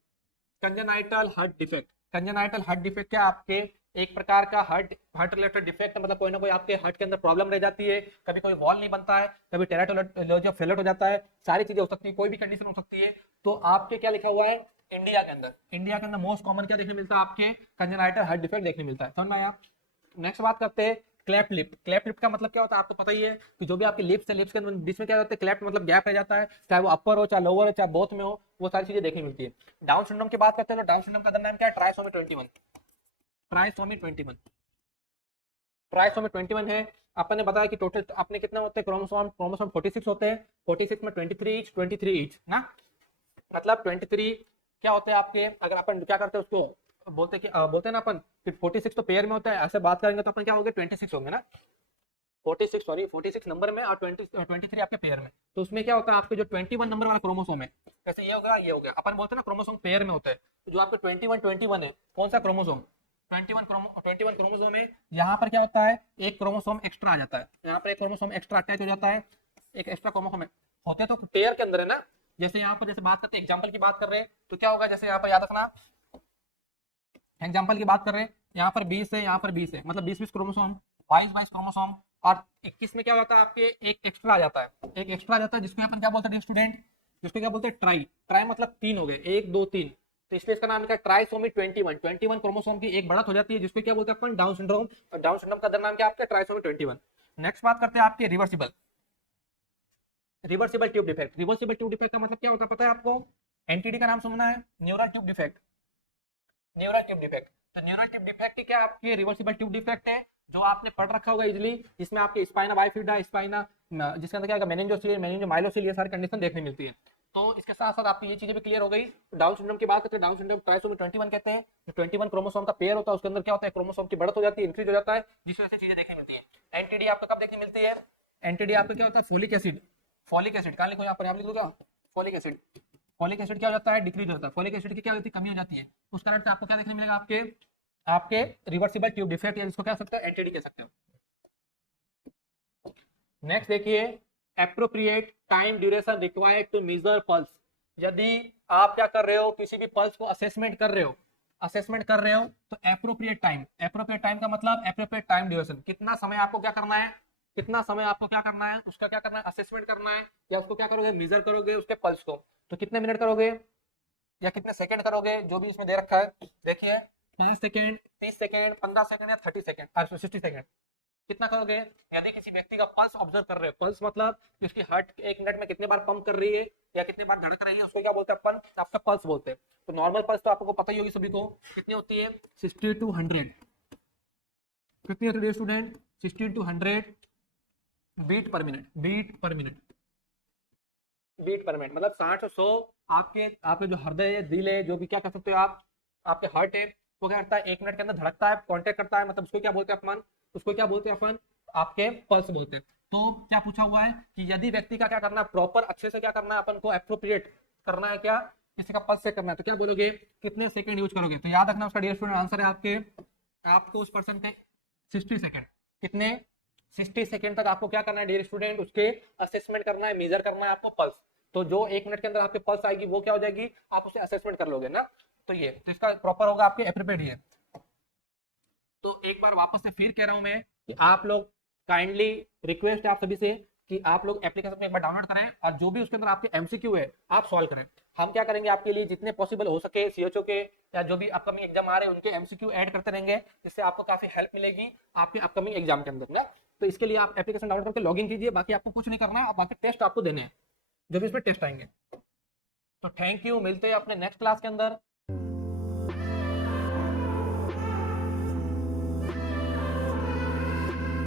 congenital heart defect. Congenital heart defect क्या आपके एक प्रकार का हार्ट रिलेटेड डिफेक्ट, मतलब कोई ना कोई आपके हार्ट के अंदर प्रॉब्लम रह जाती है, कभी कोई वॉल नहीं बनता है, कभी टेराटोलॉजी ऑफ फेलर हो जाता है, सारी चीजें हो सकती है, कोई भी कंडीशन हो सकती है। तो आपके क्या लिखा हुआ है, इंडिया के अंदर, इंडिया के अंदर मोस्ट कॉमन क्या देखने मिलता है, आपके कंजेनाइटल हार्ट डिफेक्ट देखने मिलता है। समझ में आया? नेक्स्ट बात करते हैं क्लेफ्ट लिप। क्लेफ्ट लिप का मतलब क्या होता है, आपको पता ही है कि जो भी आपके लिप्स है, लिप्स के बीच में क्या होता है, क्लेफ्ट मतलब गैप रह जाता है, चाहे वो अपर हो, चाहे लोअर हो, चाहे बोथ में हो, वो सारी चीजें देखने मिलती है। डाउन सिंड्रोम की बात करते हैं तो डाउन सिंड्रोम का अदर नाम क्या है, ट्राइसोमी 21। ट्राइसोमी 21, ट्राइसोमी 21 है। अपन ने बताया कि टोटल अपने कितने होते हैं क्रोमोसोम, क्रोमोसोम 46 होते हैं, 46 में 23 ईच ना, मतलब 23 क्या होते हैं आपके, अगर अपन क्या करते हैं उसको बोलते कि बोलते हैं ना अपन कि 46 तो पेयर में होता है, ऐसे बात करेंगे तो अपन क्या होंगे 26 होंगे ना, 46 नंबर में और 23 आपके पेयर में। तो उसमें क्या होता है, आपके जो 21 नंबर वाला क्रोमोसोम है, जैसे ये हो गया, ये हो गया, अपन बोलते हैं ना क्रोमोसोम पेयर में होता है, तो जो आपके 21 है, कौन सा क्रोमोसोम, 21 क्रोमोसोम है। यहाँ पर क्या होता है, एक क्रोमोसोम एक्स्ट्रा आ जाता है, यहाँ पर एक क्रोमोसोम एक्स्ट्रा अटैच हो जाता है, एक एक्स्ट्रा क्रोमोसोम होते हैं तो पेयर के अंदर है ना। जैसे यहाँ पर जैसे बात करते हैं, एग्जाम्पल की बात कर रहे हैं तो क्या होगा, जैसे यहाँ पर याद रखना, एग्जाम्पल की बात कर रहे हैं, यहाँ पर 20 है, यहाँ पर 20 है, मतलब 20 क्रोमोसोम, 22 क्रोमोसोम, और 21 में क्या होता है आपके एक एक्स्ट्रा आ जाता है, एक एक्स्ट्रा आ जाता है, जिसको अपन क्या बोलते हैं स्टूडेंट, जिसको क्या बोलते हैं ट्राई। ट्राई मतलब 3 हो गए, 1 2 3, तो इसलिए इसका नाम क्या है, ट्राइसोमी 21। 21 क्रोमोसोम की एक बढ़त हो जाती है, जिसको क्या बोलते हैं अपन, डाउन सिंड्रोम। और डाउन सिंड्रोम का नाम क्या आपका, ट्राइसोमी 21। नेक्स्ट बात करते हैं आपके reversible reversible tube defect. Reversible tube defect का मतलब क्या होता है पता है आपको? एनटीडी का नाम सुना है, neural tube defect. Neural tube defect, तो न्यूरल ट्यूब डिफेक्ट क्या आपके रिवर्सिबल ट्यूब डिफेक्ट है, जो आपने पढ़ रखा होगा इजीली, जिसमें आपके स्पाइना बाइफिडा, स्पाइना जिसके अंदर क्या मेनिंजोसील, मेनिंजोमाइलोसील, ये सारी कंडीशन देखने मिलती है। तो इसके साथ साथ आपकी ये चीजें भी क्लियर हो गई। डाउन सिंड्रोम की बात करते हैं, डाउन सिंड्रोम ट्राइसोमी 21 कहते हैं। 21 क्रोमोसोम का पेयर होता है, उसके अंदर क्या होता है, क्रोमोसोम की बढ़त हो जाती है, इंक्रीज हो जाता है, जिस वजह से चीजें देखने मिलती है। एनटीडी आपको कब देखने मिलती है? एनटीडी आपको क्या होता है, फोलिक एसिड। फोलिक एसिड कहां लिखो, यहाँ पर आप लिख दूंगा, फोलिक एसिड। फोलिक एसिड क्या हो जाता है, डिक्रीज होता है, फोलिक एसिड की क्या होती है, कमी हो जाती है। उस कारण से आपको क्या देखने मिलेगा, आपके आपके रिवर्सिबल ट्यूब डिफेक्ट, या जिसको क्या सकते हैं, एनटीडी कह सकते हो। नेक्स्ट देखिए, appropriate time duration required to measure pulse. यदि आप क्या कर रहे हो, किसी भी पल्स को असेसमेंट कर रहे हो, तो एप्रोप्रिएट टाइम का मतलब एप्रोप्रिएट टाइम ड्यूरेशन, कितना समय आपको क्या करना है, उसका क्या करना है, असेसमेंट करना है, या उसको क्या करोगे, मेजर करोगे उसके पल्स को। तो कितने मिनट करोगे या कितने सेकंड करोगे, जो भी इसमें दे रखा है। देखिए 5 सेकंड, 30 सेकंड, 15 सेकंड या 30 सेकंड, 60 सेकंड, कितना करोगे? यदि किसी व्यक्ति का पल्स ऑब्जर्व कर रहे हो, पल्स मतलब कि उसकी हार्ट एक मिनट में कितने बार पंप कर रही है या कितने बार धड़क रही है, उसको क्या बोलते हैं अपन, आपका पल्स बोलते हैं। तो नॉर्मल पल्स तो आपको पता ही होगी सभी को, कितनी होती है, 60 to 100। कितनी होती है student, 60 to 100 beat per minute, मतलब 60 से 100 आपके आपके जो हृदय है, दिल है, जो भी क्या कर सकते हो आप, आपके हार्ट है, वो क्या करता है, एक मिनट के अंदर धड़कता है, कांटेक्ट करता है, मतलब उसको क्या बोलते हैं अपन, आपके पल्स बोलते हैं। तो क्या पूछा हुआ है कि यदि व्यक्ति का क्या करना है, प्रॉपर अच्छे से क्या करना है, अपन को एप्रोप्रिएट करना है, क्या किसी का पल्स चेक करना है, तो क्या बोलोगे, कितने सेकंड यूज करोगे? तो याद रखना उसका डियर स्टूडेंट आंसर है आपको उस पर्सन के 60 सेकंड। कितने? 60 सेकंड तक आपको क्या करना है डियर स्टूडेंट, उसके असेसमेंट करना है, मेजर करना है आपको पल्स। तो जो एक मिनट के अंदर आपके पल्स आएगी, वो क्या हो जाएगी, आप उसे असेसमेंट कर लोगे ना। तो ये तो इसका प्रॉपर होगा आपके एप्रोप्रिएट ही है। तो एक बार वापस से फिर कह रहा हूं मैं कि आप लोग काइंडली, रिक्वेस्ट है आप सभी से कि आप लोग एप्लीकेशन में एक बार डाउनलोड करें, और जो भी उसके अंदर आपके एमसीक्यू है आप सॉल्व करें। हम क्या करेंगे, आपके लिए जितने पॉसिबल हो सके सीएचओ के या जो भी अपकमिंग एग्जाम आ रहे हैं उनके एमसीक्यू ऐड करते रहेंगे, जिससे आपको काफी हेल्प मिलेगी आपके अपकमिंग एग्जाम के अंदर ना। तो इसके लिए आप एप्लीकेशन डाउनलोड करके लॉगिन कीजिए, बाकी आपको कुछ नहीं करना है, बाकी टेस्ट आपको देने हैं, जो भी इसमें टेस्ट आएंगे। तो थैंक यू, मिलते हैं अपने नेक्स्ट क्लास के अंदर।